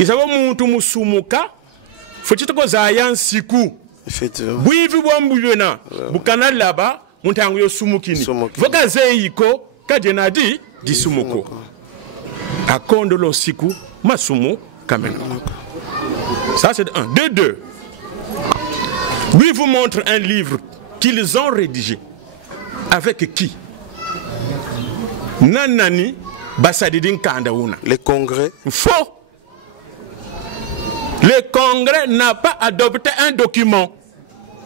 Il s'agit de Musumuka, faut-il que Zayan Siku, Bouivu Bouambouena, Bukana là-bas, Montango Sumukini. Voka Zeiko, Kadjenadi, dit Sumuko. La Kondolon Siku, Masumu Kamenako. Ça c'est un. De deux. Lui vous montre un livre qu'ils ont rédigé. Avec qui? Nanani Basadidin Kandaouna. Le Congrès. Faux. Le Congrès n'a pas adopté un document.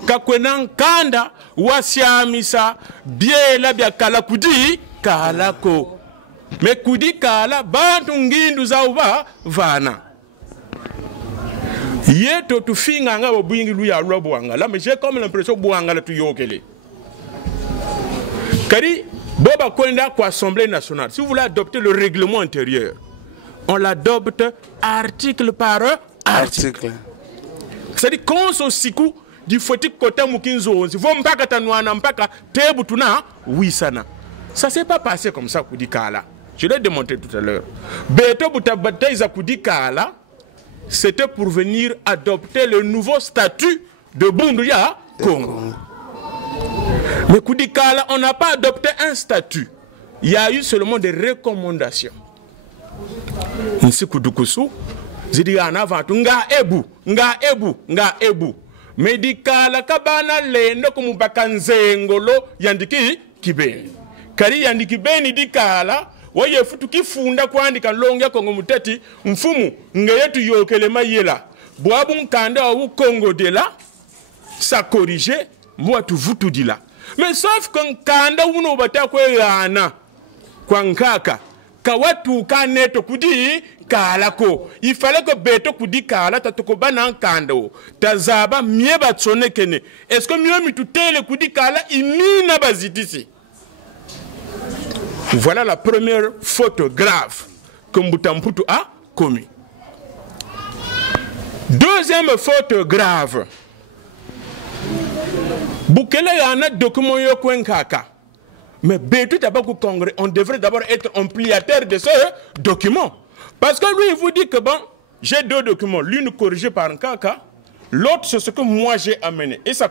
Kakwenan Kanda Wasiamisa Biela Bia Kala Kudi Kalako. Mais Kudi Kala Bantungindu Zauva Vana. Yeto tu finga wa buyingi luya robuanga là mais j'ai comme l'impression buanga la tu yokele kadi boba kwenda kwa assemblée nationale. Si vous voulez adopter le règlement intérieur, on l'adopte article par article. C'est-à-dire qu'on se siku du foti kota mukinzo si vous mpaka tanwana mpaka tebu tuna oui sana. Ça s'est pas passé comme ça Kudikala. Je l'ai démontré tout à l'heure. Beto butabataïza Kudikala. C'était pour venir adopter le nouveau statut de Bunduya Congo. Mais Kudikala, on n'a pas adopté un statut. Il y a eu seulement des recommandations. Nsi Kudukusu, zidi avant nga ebu. Medikala kabana lendo kumubaka nzengolo yandiki kibeni. Kari yandiki beni dikala. Waye futu kifunda kwandika longa Kongo muteti mfumu ngeyetu yokelema yela bwabu nkanda wa Kongo de la ça corrigé, moi tout dit là. Mais sauf qu'un kanda uno bata kwe yana, kwa nkaka, kawatu kaneto kudi kalako. Il fallait que beto kudi kala tatoko bana kando. Tazaba mie batsone kene. Est-ce que mieux mitutele kudi kala imina bazidisi? Voilà la première faute grave que Mbutamputu a commis. Deuxième faute grave. Bukele y en a document yo kwenkaka. Mais Beto Tabakou Congrès, on devrait d'abord être ampliateur de ce document. Parce que lui, il vous dit que bon, j'ai deux documents. L'une corrigée par un kaka, l'autre c'est ce que moi j'ai amené. Et sa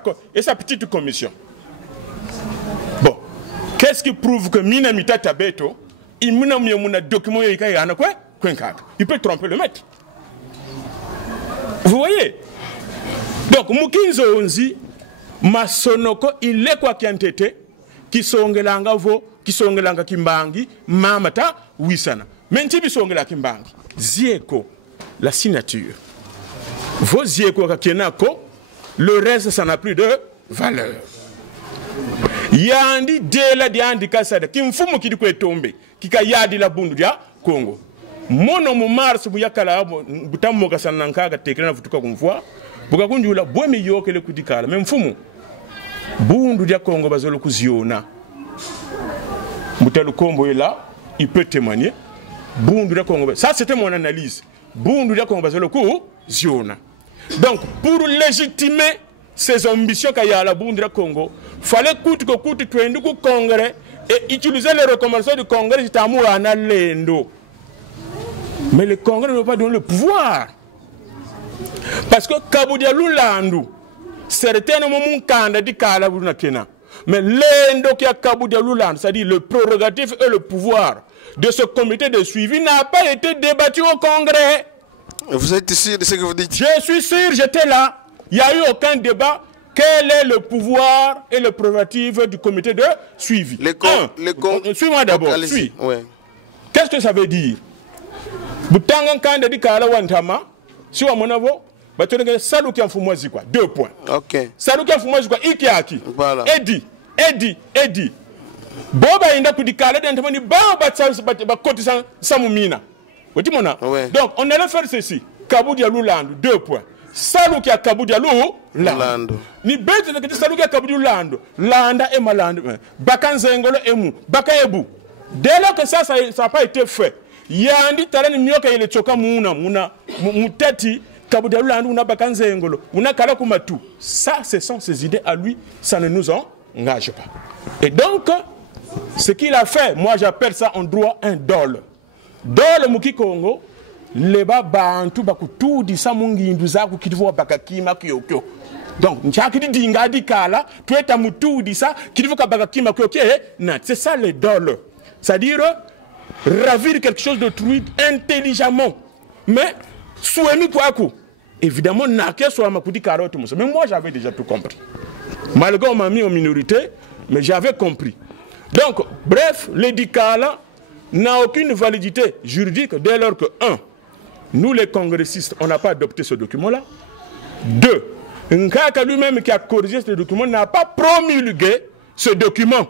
petite commission. Bon, qu'est-ce qui prouve que Minamita Tabeto, il m'a document il peut tromper le maître. Vous voyez? Donc, Mukinzo Onzi, Masonoko, il est quoi qui a été, qui songelanga vo, qui songelanga kimbangi, mamata, wisana. Mentibi songela kimbangi. Zieko, la signature. Vos zieko kakienako, le reste, ça n'a plus de valeur. Yandi de la diandi kasada, qui mfumo qui dit tombe, qui ka yadi la bundu dia Congo. Mono mu mars bu yakala butammo kasananka ga tekena futuka kumfwa, buka kunjula bwemi yoke le kudikala, même mfumo. Bundu dia Congo bazolo kuziona. Mutalo Kombo est là, il peut témoigner. Bundu dia Congo. Ça c'était mon analyse. Bundu dia Congo bazolo kuziona. Donc pour légitimer ses ambitions qu'il y a à la Bundu dia Congo, fallait coûte que coûte tuendu ku congrès et utiliser les recommandations du congrès d'Itamu à Lendo. Mais le congrès ne veut pas donner le pouvoir. Parce que Kaboudia Lulandu, certains moments candidat dit Kalabuna Kena. Mais l'endo qui a Kaboudia Lulandu, c'est-à-dire le prérogatif et le pouvoir de ce comité de suivi n'a pas été débattu au congrès. Vous êtes sûr de ce que vous dites? Je suis sûr, j'étais là. Il n'y a eu aucun débat. Quel est le pouvoir et le prérogatif du comité de suivi? Suis-moi d'abord. Suis. Ouais. Qu'est-ce que ça veut dire? Butanga kanda di kala wantama si wa monavo batonga salu ki mfumo zikwa 2 points. OK. Salu ki mfumo zikwa iki aki. Voilà. Edi. Boba inda kudikala d'entama ni ba kotisa samumina. Otimona. Ouais. Donc on allait faire ceci. Kaboudia Lulandu 2 points. Salu ki Kaboudia Lulandu. Ni bete de salu ki Kaboudia Lulandu. Landa et malande. Bakanzengolo emu, bakaebu. Dès lors que ça n'a pas été fait. Yandi talani myoka ile choka muna mutati Kaboudia Lulandu una bakanzengolo una kala kumatu. Ça ce sont ses idées à lui, ça ne nous engage pas. Et donc ce qu'il a fait, moi j'appelle ça en droit un dole. Dole muki Congo leba bantu bakutu di samungi nduzaku kidivo bakakima kyokyo. Donc nchaki di dinga di kala tueta mutu di sa kidivo bakakima kyokyo na c'est ça le dole. C'est-à-dire ravir quelque chose d'autrui intelligemment. Mais, souemi kwaku, évidemment, n'a qu'à soit ma couti carotte. Mais moi, j'avais déjà tout compris. Malgré on m'a mis en minorité, mais j'avais compris. Donc, bref, l'édicala n'a aucune validité juridique dès lors que, 1, nous les congressistes, on n'a pas adopté ce document-là. 2, Nkaka lui-même qui a corrigé ce document n'a pas promulgué ce document.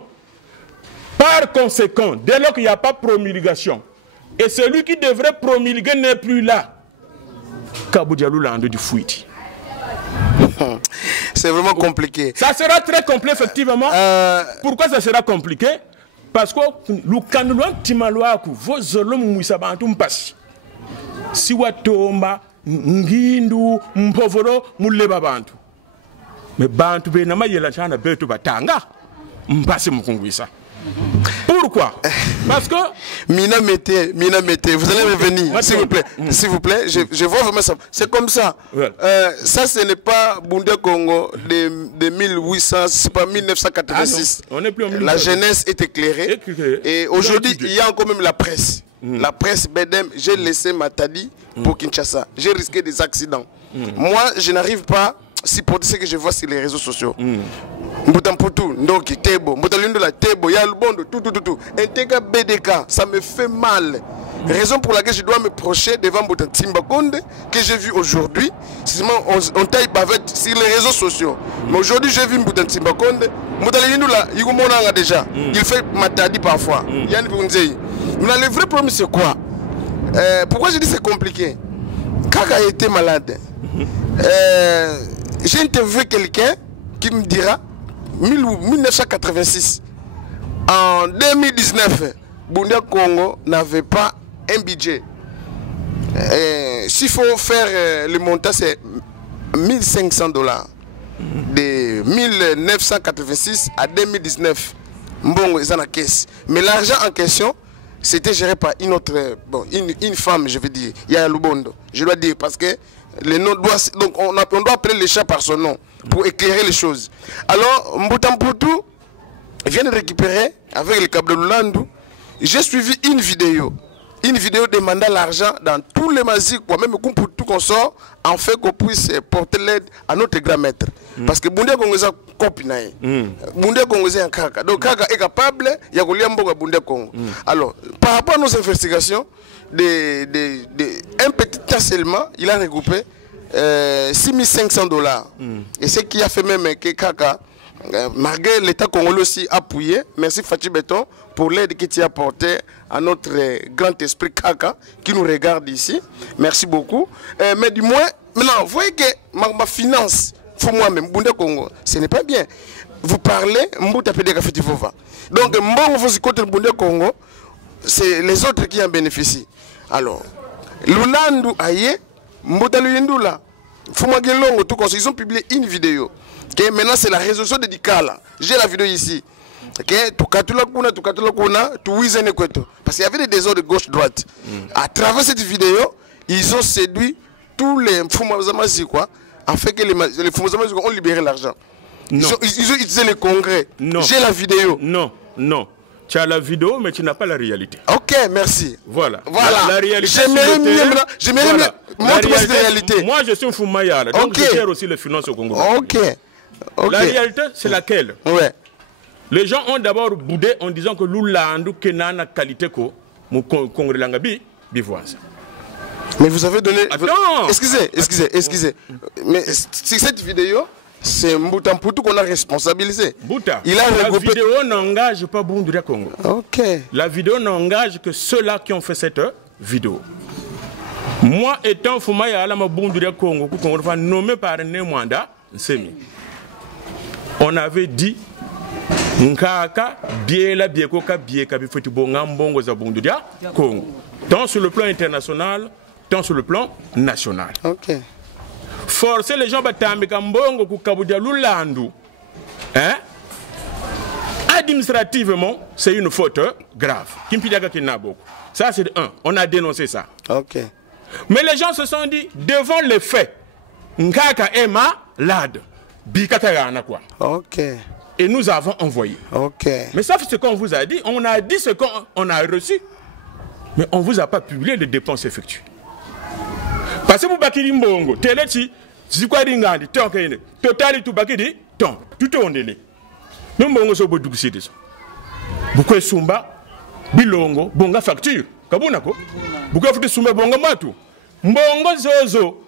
Par conséquent, dès lors qu'il n'y a pas promulgation, et celui qui devrait promulguer n'est plus là, Kaboudia Lulandu du Fouiti. C'est vraiment compliqué. Ça sera très compliqué, effectivement. Pourquoi ça sera compliqué? Parce que le canouan Timaloaku, vos olom mouissabantum passe. Si watomba, ngindu, mpovoro, mouleba bantu. Mais bantu benama yelachana betu batanga, mpasse mukungwisa. Pourquoi? Parce que Mina Mété, vous allez revenir, s'il vous plaît, je vois vraiment ça. C'est comme ça. Ouais. Ça, ce n'est pas Bundé Congo de 1800, c'est pas 1986. On est plus en 1986. La jeunesse est éclairée. Et aujourd'hui, il y a encore même la presse. La presse Bedem, j'ai laissé Matadi pour Kinshasa. J'ai risqué des accidents. Moi, je n'arrive pas à supporter ce que je vois sur les réseaux sociaux. Mbutamputu, Ndoki, Tebo, Mbutalundo la Tebo, Yalbondo, tout. Intega BDK, ça me fait mal. Raison pour laquelle je dois me procher devant Mbouta Timbakonde, que j'ai vu aujourd'hui. C'est seulement on taille bavette sur les réseaux sociaux. Mais aujourd'hui, j'ai vu Mbouta Timbakonde. Mbouta Lindula, il y déjà. Il fait matadi parfois. Mais le vrai problème, c'est quoi? Pourquoi je dis c'est compliqué? Kaka a été malade. J'ai interviewé quelqu'un qui me dira 1986. En 2019, Bundia Congo n'avait pas un budget. S'il faut faire le montant, c'est $1500. De 1986 à 2019. Mbongo est dans la caisse. Mais l'argent en question, c'était géré par une autre, une femme, je veux dire, Yaya Lubondo. Je dois dire parce que le nom doit, donc on doit appeler le chat par son nom pour éclairer les choses. Alors, Mboutamputu vient de récupérer avec le câble de Lulandu. J'ai suivi une vidéo demandant l'argent dans tous les masiques, même pour tout qu'on sort, en fait qu'on puisse porter l'aide à notre grand maître. Parce que Bundia Congo est un copinaï. Bundia Congo est un Kaka. Donc Kaka est capable, il y a un Bundia Congo. Alors, par rapport à nos investigations, un petit tas seulement, il a regroupé $6500. Et ce qui a fait même que Kaka, malgré l'État congolais aussi appuyé, merci Fatih Béton pour l'aide que tu as apportée à notre grand esprit Kaka qui nous regarde ici. Merci beaucoup. Mais du moins, maintenant, vous voyez que ma finance, pour moi-même, Bunde Congo, ce n'est pas bien. Vous parlez, Mbouta Pédéka Fetifova. Donc, Mbongo Fosi côté Bunde Congo, c'est les autres qui en bénéficient. Alors, Lulandu Aye, Mbouta Luyendula, Fuma Gelongo, tout comme ça, ils ont publié une vidéo. Okay, maintenant, c'est la résolution de Dikala. J'ai la vidéo ici. Okay, parce qu'il y avait des désordres de gauche-droite. À travers cette vidéo, ils ont séduit tous les Fumazamazi, quoi, afin que les Fumazamazi ont libéré l'argent. Ils ont utilisé les congrès. J'ai la vidéo. Non. Tu as la vidéo, mais tu n'as pas la réalité. Ok, merci. Voilà. La réalité. J'aimerais mieux montrer cette réalité. Moi, je suis un Foumayala, donc je gère aussi les finances au Congo. Ok. La réalité, c'est laquelle? Ouais. Les gens ont d'abord boudé en disant que l'Oulandou Kenana qualité ko mon congrès langabi bivoise. Mais vous avez donné. Attends. Excusez. Mais cette vidéo, c'est Mboutamputu qu'on a responsabilisé. Mbouta. Il a regroupé. La vidéo n'engage pas Bunduria Congo. Ok. La vidéo n'engage que ceux-là qui ont fait cette vidéo. Moi, étant Foumaya Alama Bunduria Congo, nommé par Nemwanda Nsemi, on avait dit Nkaka biela biekoka bieka bifoti bonga mbongo za Bunduria Congo. Tant sur le plan international, tant sur le plan national. Ok. Forcer les gens à mbongo kukabudia Lulandu. Hein? Administrativement, c'est une faute grave. Ça, c'est un. On a dénoncé ça. Ok. Mais les gens se sont dit, devant les faits, Nkaka est malade. Bikatayana quoi. Ok. Et nous avons envoyé. Ok. Mais sauf ce qu'on vous a dit, on a dit ce qu'on a reçu. Mais on ne vous a pas publié les dépenses effectuées. Parce que vous bakiri mbongo, telechi, zikwadi ngandi, tonkene, totali tu bakiri, ton, tout est ondélé. Nous mbongo so bodugusi deso. Bukwe sumba, bilongo, bonga facture, kabunako. Bukwe futi sumba bonga matu. Mbongo zozo.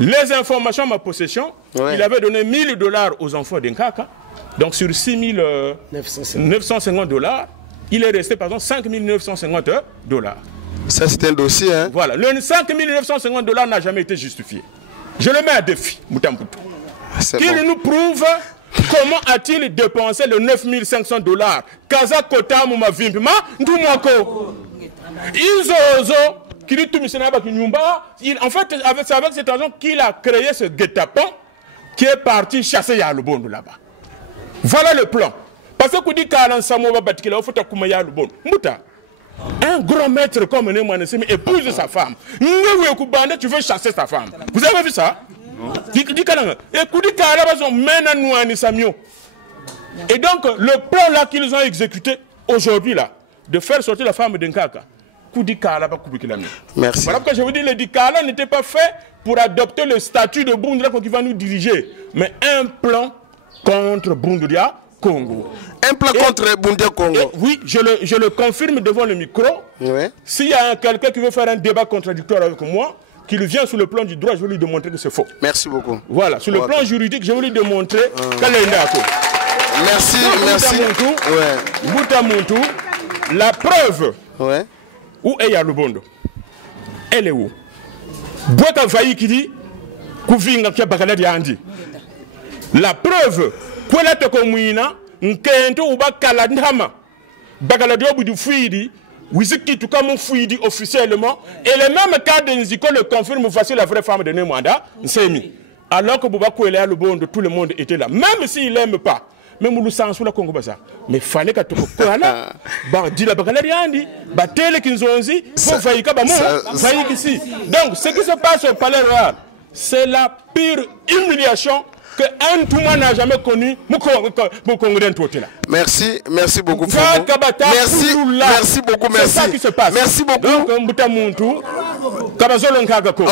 Les informations à ma possession, il avait donné $1000 aux enfants d'Nkaka. Donc sur $6,950, il est resté par exemple $5,950. Ça c'est un dossier, hein? Voilà, le $5,950 n'a jamais été justifié. Je le mets à défi, Moutamputu. Qu'il nous prouve comment a-t-il dépensé le $9,500. Kaza Kota Mouma Vimpima, Ndoumako. Izozo. En fait, c'est avec cet argent qu'il a créé ce guet-apens qui est parti chasser Yalubondu là-bas. Voilà le plan. Parce que dit un grand maître comme Némouane Semi épouse sa femme. Tu veux chasser sa femme. Vous avez vu ça? Et donc, le plan là qu'ils ont exécuté aujourd'hui là, de faire sortir la femme d'Nkaka. Merci. Voilà pourquoi je vous dis, le Dikala n'était pas fait pour adopter le statut de Bunduria qui va nous diriger, mais un plan contre Bunduria Congo. Un plan contre Bundia Congo. Oui, je le confirme devant le micro. Ouais. S'il y a quelqu'un qui veut faire un débat contradictoire avec moi, qu'il vient sur le plan du droit, je vais lui démontrer que c'est faux. Merci beaucoup. Voilà, sur le plan juridique, je vais lui démontrer qu'elle est d'accord. Merci, merci. Ouais. Boutamuntu, la preuve Ouais. où est Yalubondo? Elle est où? Boita Fayi qui dit Kuvinga kia Bakaladi Andi. La preuve, quoi la Tokomouina, Nkento ou Bakaladhama, Bakaladi Obudu Fouidi, Wiziki Tukamu Fouidi officiellement, et le même cas de Nziko le confirme, voici la vraie femme de Nemwanda, Nsemi. Alors que Boubakou est là, le bon de tout le monde était là, même s'il n'aime pas. Même si nous sommes Congo Baza. Mais il fallait que tu là. Dit la Bakaladi Andi, Batele Kinzonzi, pour faire ici. Donc, ce qui se passe au Palais Royal, c'est la pire humiliation qu'un Touma n'a jamais connu. Merci, merci beaucoup. Merci, merci beaucoup, merci. C'est ça qui se passe. Merci beaucoup.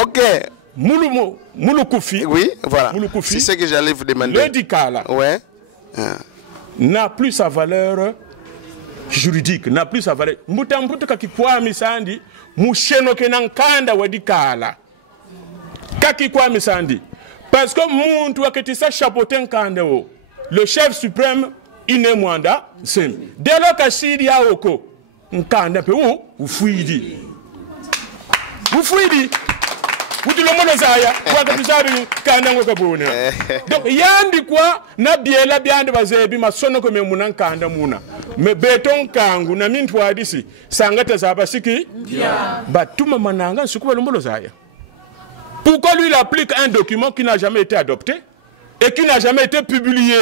Ok. Moulou-Koufi. Oui, voilà. C'est ce que j'allais vous demander. Le Dikala. Ouais. N'a plus sa valeur juridique, n'a plus sa valeur. Mbutambutu kakikwa misandi, musheno kenankanda wadikala. Kakikwa misandi. Parce que muntu waketisa chapeauté nkande wo. Le chef suprême Inemwanda, c'est. Dès lors que Sidi a oko, nkanda pe ou, ufuidi. Ufuidi. Donc yandi kwa na biela biande bazebi masono ko memuna nkanda muna me beton kangu na mintu hadisi sangata za basiki batuma mananga nsukuba lombolo zaya. Pourquoi lui il applique un document qui n'a jamais été adopté et qui n'a jamais été publié?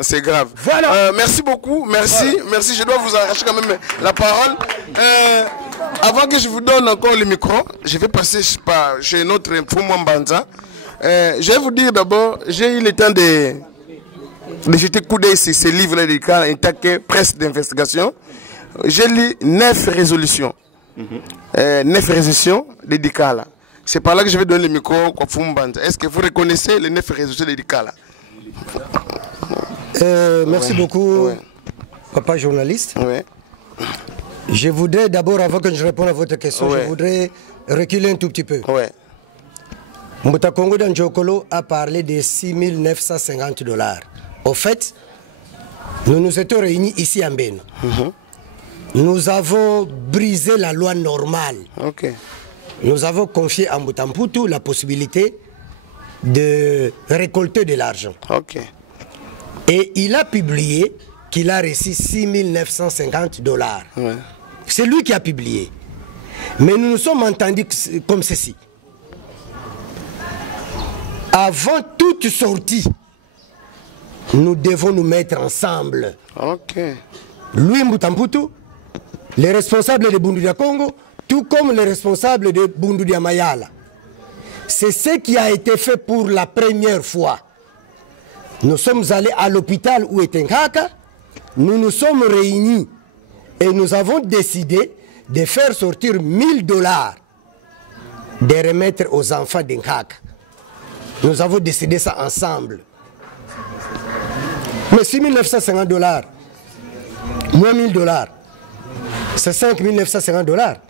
C'est grave. Voilà. Merci beaucoup, merci, voilà. Merci. Je dois vous arracher quand même la parole. Avant que je vous donne encore le micro, je vais passer chez notre Foumouan Banza. Je vais vous dire d'abord, j'ai eu le temps de jeter coup d'œil sur ce livre-là en tant que presse d'investigation. J'ai lu 9 résolutions. 9 résolutions de Dikala. C'est par là que je vais donner le micro à Foumbanza. Est-ce que vous reconnaissez les 9 résolutions de Dikala? Merci beaucoup, papa journaliste. Je voudrais d'abord, avant que je réponde à votre question, je voudrais reculer un tout petit peu. Mbouta Congo Danjokolo a parlé de 6 950 $. Au fait, nous nous étions réunis ici à Mbeno. Nous avons brisé la loi normale. Nous avons confié à Mbutamputu la possibilité de récolter de l'argent. Et il a publié qu'il a reçu 6 950 $. C'est lui qui a publié. Mais nous nous sommes entendus comme ceci. Avant toute sortie, nous devons nous mettre ensemble. Lui, Mbutamputu, les responsables de Bundudia Congo, tout comme les responsables de Bundudia Mayala. C'est ce qui a été fait pour la première fois. Nous sommes allés à l'hôpital où était Nkaka, nous nous sommes réunis et nous avons décidé de faire sortir 1 000 $, de remettre aux enfants d'Nkaka. Nous avons décidé ça ensemble. Mais 6 950 $, moins 1 000 $, c'est 5 950 $.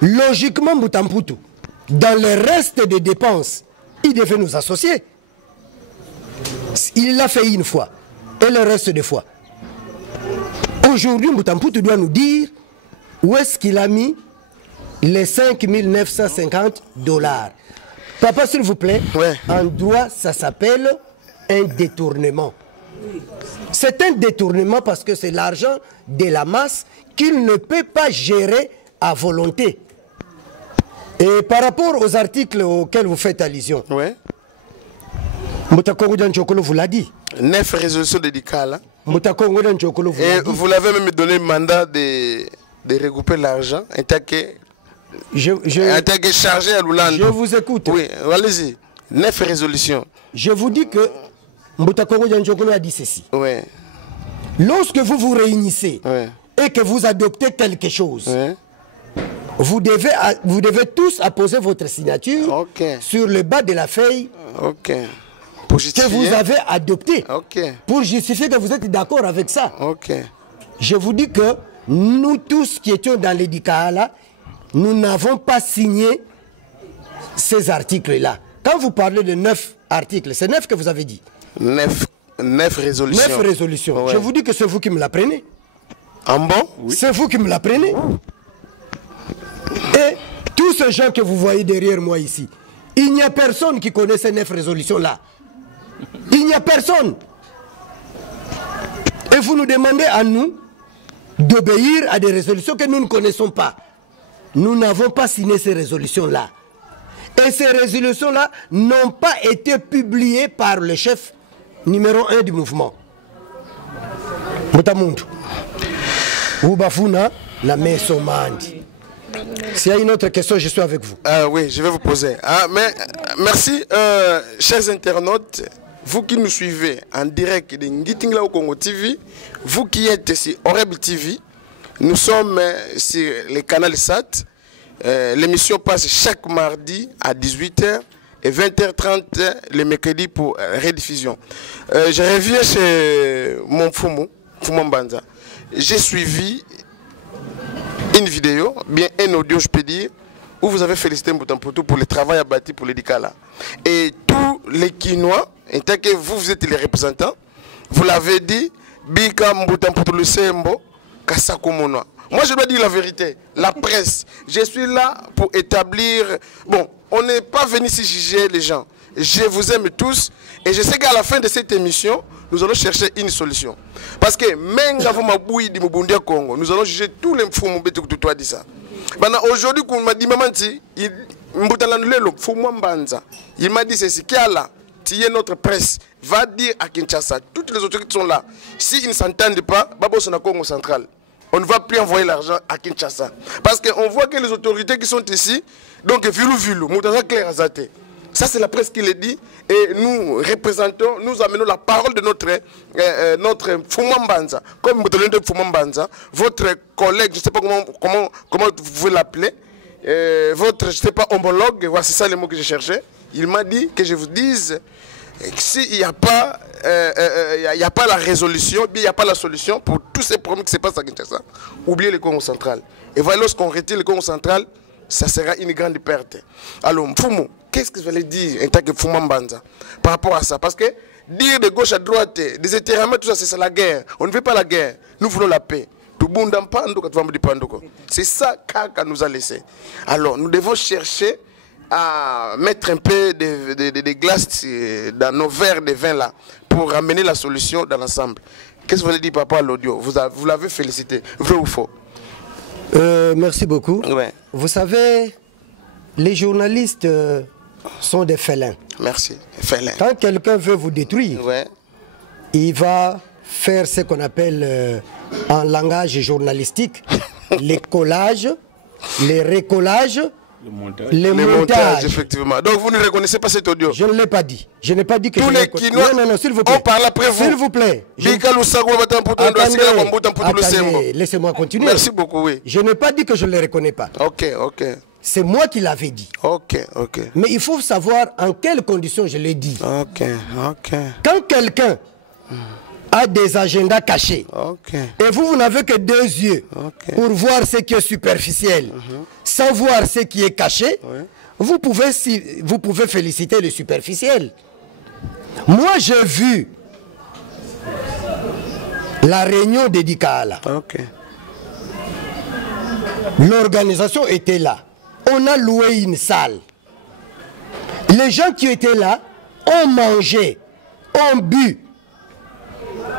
Logiquement, Mbutamputu, dans le reste des dépenses, il devait nous associer. Il l'a fait une fois, et le reste des fois. Aujourd'hui, Mbutamputu doit nous dire où est-ce qu'il a mis les 5 950 $. Papa, s'il vous plaît, en droit, ça s'appelle un détournement. C'est un détournement parce que c'est l'argent de la masse qu'il ne peut pas gérer à volonté. Et par rapport aux articles auxquels vous faites allusion, Mutakongo Danchokolo vous l'a dit. 9 résolutions de Dikala. Mutakongo Danchokolo vous l'a dit. Et vous l'avez même donné le mandat de regrouper l'argent en tant que chargé à Lulanda. Je vous écoute. Oui, allez-y. 9 résolutions. Je vous dis que Mutakongo Danchokolo a dit ceci. Lorsque vous vous réunissez et que vous adoptez quelque chose, vous devez tous apposer votre signature sur le bas de la feuille Pour que justifier. vous avez adopté. Ok. Pour justifier que vous êtes d'accord avec ça. Ok. Je vous dis que nous tous qui étions dans l'édicat là, nous n'avons pas signé ces articles-là. Quand vous parlez de 9 articles, c'est 9 que vous avez dit. 9 résolutions. 9 résolutions. Ouais. Je vous dis que c'est vous qui me l'apprenez. En bon? C'est vous qui me l'apprenez. Et tous ces gens que vous voyez derrière moi ici, il n'y a personne qui connaît ces 9 résolutions-là. Il n'y a personne. Et vous nous demandez à nous d'obéir à des résolutions que nous ne connaissons pas. Nous n'avons pas signé ces résolutions-là. Et ces résolutions-là n'ont pas été publiées par le chef numéro 1 du mouvement. Mutamuntu. Oubafuna, la Messomandi. S'il y a une autre question, je suis avec vous. Oui, je vais vous poser. Mais merci, chers internautes, vous qui nous suivez en direct de Ngitingla au Congo TV, vous qui êtes sur Horrible TV, nous sommes sur le canal SAT. L'émission passe chaque mardi à 18h et 20h30 le mercredi pour rediffusion. Je reviens chez mon Fumo Mbanza. J'ai suivi une vidéo, bien un audio je peux dire, où vous avez félicité Mbutamputu pour le travail abattu pour l'édicala. Et tous les Quinois, et tant que vous êtes les représentants, vous l'avez dit, Bika Mbutamputu le Sembo, Kasakumonoa. Moi je dois dire la vérité, la presse, je suis là pour établir, bon, on n'est pas venu ici juger les gens. Je vous aime tous et je sais qu'à la fin de cette émission, nous allons chercher une solution. Parce que même avant Maboui di Mubundia Congo, nous allons juger tous les fous Moubetou que tu as dit ça. Aujourd'hui, quand on m'a dit Mamanti, il m'a dit ceci, qui est là, tu es notre presse, va dire à Kinshasa, toutes les autorités sont là. S'ils ne s'entendent pas, Babo Sona Congo central. On ne va plus envoyer l'argent à Kinshasa. Parce qu'on voit que les autorités qui sont ici, donc Vilou, Moutaza Claire Azate. Ça, c'est la presse qui le dit. Et nous représentons, nous amenons la parole de notre Fumambanza. Comme Fumambanza, votre collègue, je ne sais pas comment vous pouvez l'appeler, votre, je ne sais pas, homologue, voici ça les mots que je cherchais. Il m'a dit que je vous dise s'il n'y a pas la résolution, il n'y a pas la solution pour tous ces problèmes qui se passent à Kinshasa, oubliez le Congo central. Et voilà, lorsqu'on retire le Congo central, ça sera une grande perte. Alors, Mfumo, qu'est-ce que vous allez dire en tant que Fumambanza par rapport à ça? Parce que dire de gauche à droite, des étirements, tout ça, c'est la guerre. On ne veut pas la guerre, nous voulons la paix. C'est ça qu'Aka nous a laissé. Alors, nous devons chercher à mettre un peu de glace dans nos verres de vin là pour ramener la solution dans l'ensemble. Qu'est-ce que vous voulez dire par rapport à l'audio? Vous l'avez félicité, vrai ou faux? Merci beaucoup. Ouais. Vous savez, les journalistes sont des félins. Merci. Félin. Quand quelqu'un veut vous détruire, Ouais. il va faire ce qu'on appelle en langage journalistique les collages, les recollages, les montages. Effectivement. Donc vous ne reconnaissez pas cet audio? Je ne l'ai pas dit. Je n'ai pas dit que Tous je les l'ai Quinois, non, s'il vous plaît. on parle après vous. S'il vous plaît. Attendez, laissez-moi continuer. Merci beaucoup, oui. Je n'ai pas dit que je ne le reconnais pas. Ok. C'est moi qui l'avais dit. Ok. Mais il faut savoir en quelles conditions je l'ai dit. Ok. Quand quelqu'un a des agendas cachés, et vous n'avez que 2 yeux pour voir ce qui est superficiel, sans voir ce qui est caché, vous pouvez féliciter le superficiel. Moi, j'ai vu la réunion d'Edikala. L'organisation était là. On a loué une salle. Les gens qui étaient là ont mangé, ont bu.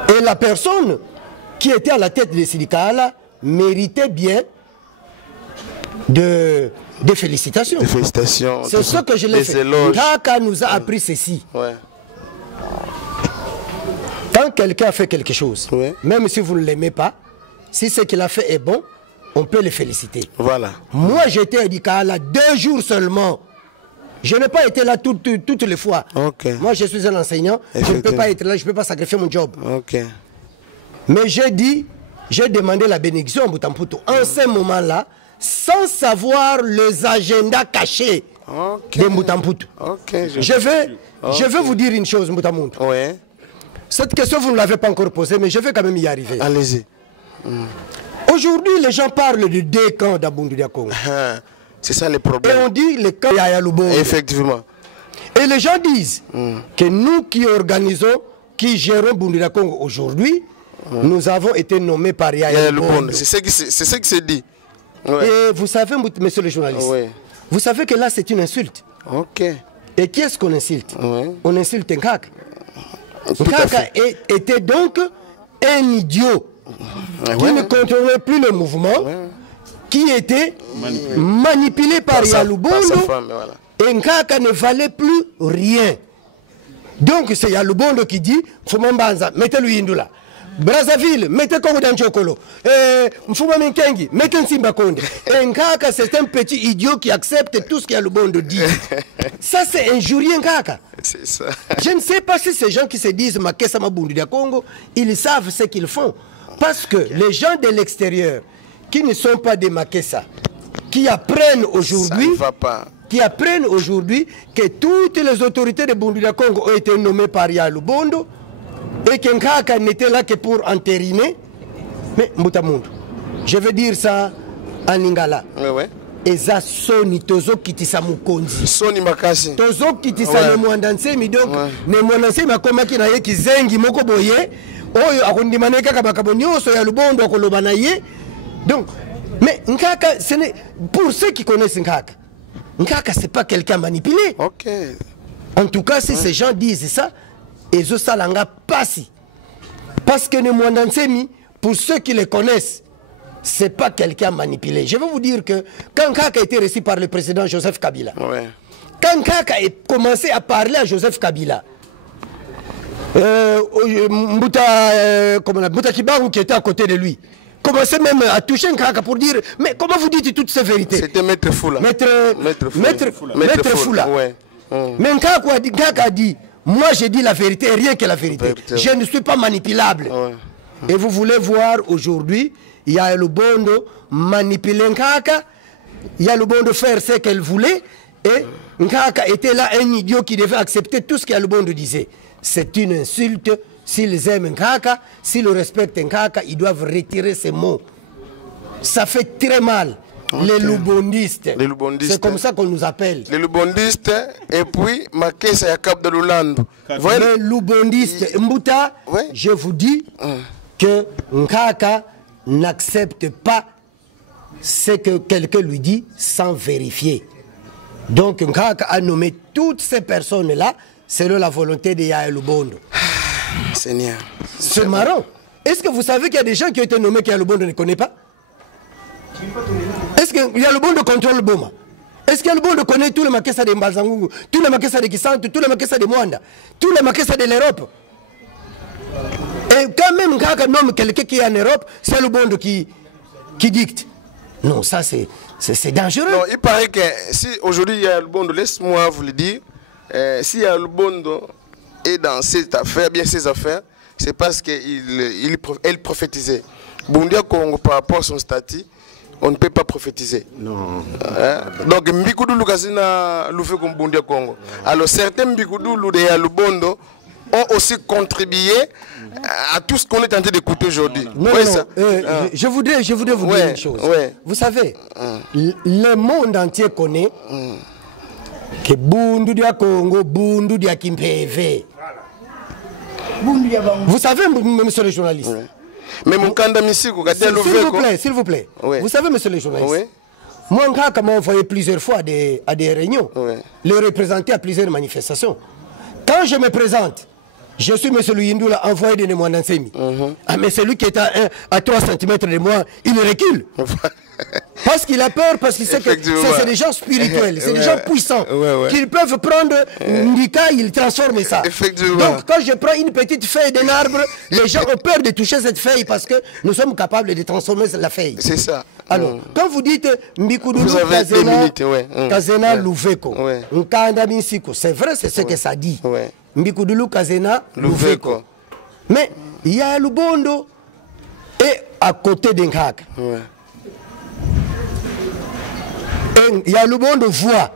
Et la personne qui était à la tête de Sidikala méritait bien de félicitations. Des félicitations. C'est ce que je l'ai fait. Kaka nous a appris ceci. Ouais. Quand quelqu'un a fait quelque chose, Ouais. même si vous ne l'aimez pas, si ce qu'il a fait est bon, on peut le féliciter. Voilà. Moi, j'étais à Idikala 2 jours Je n'ai pas été là toutes les fois. Moi, je suis un enseignant. Je ne peux pas être là, je ne peux pas sacrifier mon job. Mais j'ai demandé la bénédiction à Mbutamputu. En ce moment-là, sans savoir les agendas cachés de Mbutamputu. Je vais vous dire une chose, Mbutamuntu. Ouais. Cette question, vous ne l'avez pas encore posée, mais je vais quand même y arriver. Allez-y. Aujourd'hui, les gens parlent de 2 camps d'Abundu Congo. C'est ça le Et problème. on dit le camp Yaya Lubondo. Effectivement. Et les gens disent que nous qui organisons, qui gérons Bundu Congo aujourd'hui, nous avons été nommés par Yaya Lubondo. C'est ce qui se dit. Ouais. Et vous savez, monsieur le journaliste, vous savez que là c'est une insulte. Ok. Et qui est-ce qu'on insulte? On insulte Nkaka. Tout à Nkaka fait. était donc un idiot qui ne contrôlait plus le mouvement, qui était manipulé par Yaya Lubondo. Et Nkaka ne valait plus rien. Donc c'est Yaya Lubondo qui dit Fumambanza, mettez-le Indula. Brazzaville, mettez Congo dans Chokolo. Mfuma Minkengi, mettez Nsimba Konde. Et Nkaka, c'est un petit idiot qui accepte tout ce qu'Yaya Lubondo dit. Ça, c'est injurier Nkaka. C'est ça. Je ne sais pas si ces gens qui se disent Makessa Mabundu de Congo, ils savent ce qu'ils font. Parce que les gens de l'extérieur, qui ne sont pas des Makessa, qui apprennent aujourd'hui que toutes les autorités de Bundu de Congo ont été nommées par Yaya Lubondo et que Nkaka n'était là que pour entériner. Mais Mbutamuntu, je veux dire ça en Lingala. Eza soni tozo kitisa mukonzi. Soni makasi. Tozo kitisa ne mwandansemi donc ne mwandansemi akomaki na ye kizengi moko boye. Oyo akondimane kaka bakabo nyoso ya Lubondo akoloba na ye. Donc mais Nkaka, pour ceux qui connaissent Nkaka, Nkaka c'est pas quelqu'un manipulé. Ok. En tout cas, si ces gens disent ça, Ezo Salanga passi. Parce que ne Mwandansemi, pour ceux qui le connaissent, c'est pas quelqu'un manipulé. Je vais vous dire que quand Nkaka a été reçu par le président Joseph Kabila, quand Nkaka a commencé à parler à Joseph Kabila, Mbuta Kibaru qui était à côté de lui, commençait même à toucher Nkaka pour dire mais comment vous dites toutes ces vérités? C'était Maître Foula. Maître Foula. Mais Nkaka a dit moi j'ai dit la vérité et rien que la vérité. Je ne suis pas manipulable. Et vous voulez voir aujourd'hui, il y a Lubondo manipuler Nkaka, il y a Lubondo faire ce qu'elle voulait et Nkaka était là un idiot qui devait accepter tout ce que Lubondo disait. C'est une insulte. S'ils aiment Nkaka, s'ils respectent Nkaka, ils doivent retirer ces mots. Ça fait très mal. Les Lubondistes. C'est comme ça qu'on nous appelle. Les Lubondistes et puis Makessa ya Cap de Lulando. Les Lubondistes. Mbuta, je vous dis que Nkaka n'accepte pas ce que quelqu'un lui dit sans vérifier. Donc Nkaka a nommé toutes ces personnes-là selon la volonté de Yaya Lubondo. Seigneur. C'est marrant. Est-ce que vous savez qu'il y a des gens qui ont été nommés que Yaya Lubondo ne connaît pas? Est-ce que Yaya Lubondo contrôle Boma? Est-ce que Yaya Lubondo connaît tous les Makessa de Mbazangungu, tous les Makessa de Kisantu, tous les Makessa de Mwanda, tous les Makessa de l'Europe? Et quand même Nkaka nomme quelqu'un qui est en Europe, c'est Lubondo qui dicte. Non, ça c'est dangereux. Non, il paraît que si aujourd'hui Yaya Lubondo, laisse-moi vous le dire, si Yaya Lubondo est dans cette affaire, bien ces affaires, c'est parce qu'elle prophétisait. Bundia Congo, par rapport à son statut, on ne peut pas prophétiser. Non. Donc, Mbikoudou Kazina Loufé comme Bundia Congo. Alors, certains Mbikoudou de Yaya Lubondo ont aussi contribué à tout ce qu'on est en train d'écouter aujourd'hui. Je voudrais vous dire une chose. Vous savez, le monde entier connaît que Bundu dia Congo, Bundu dia Kimpeve. Vous savez, monsieur le journaliste. Mais mon candidat Missiko, s'il vous plaît. Vous savez, monsieur le journaliste. Moi, Nkaka m'a envoyé plusieurs fois à des réunions, le représenter à plusieurs manifestations. Quand je me présente, je suis M. Luyindula, envoyé de Nemwandansemi. Mais celui qui est à 3 cm de moi, il recule. Parce qu'il a peur, parce qu'il sait que c'est des gens spirituels, c'est des gens puissants, qu'ils peuvent prendre Ndika, ils transforment ça. Donc quand je prends une petite feuille d'un arbre, les gens ont peur de toucher cette feuille parce que nous sommes capables de transformer la feuille. C'est ça. Alors, quand vous dites Mbikoudou Kazena Louveko, Nkanda Minsiko, c'est vrai, c'est ce que ça dit. Mbikoudou Kazena Louveko. Mais Yaya Lubondo est à côté d'Nkaka. Yaya Lubondo voit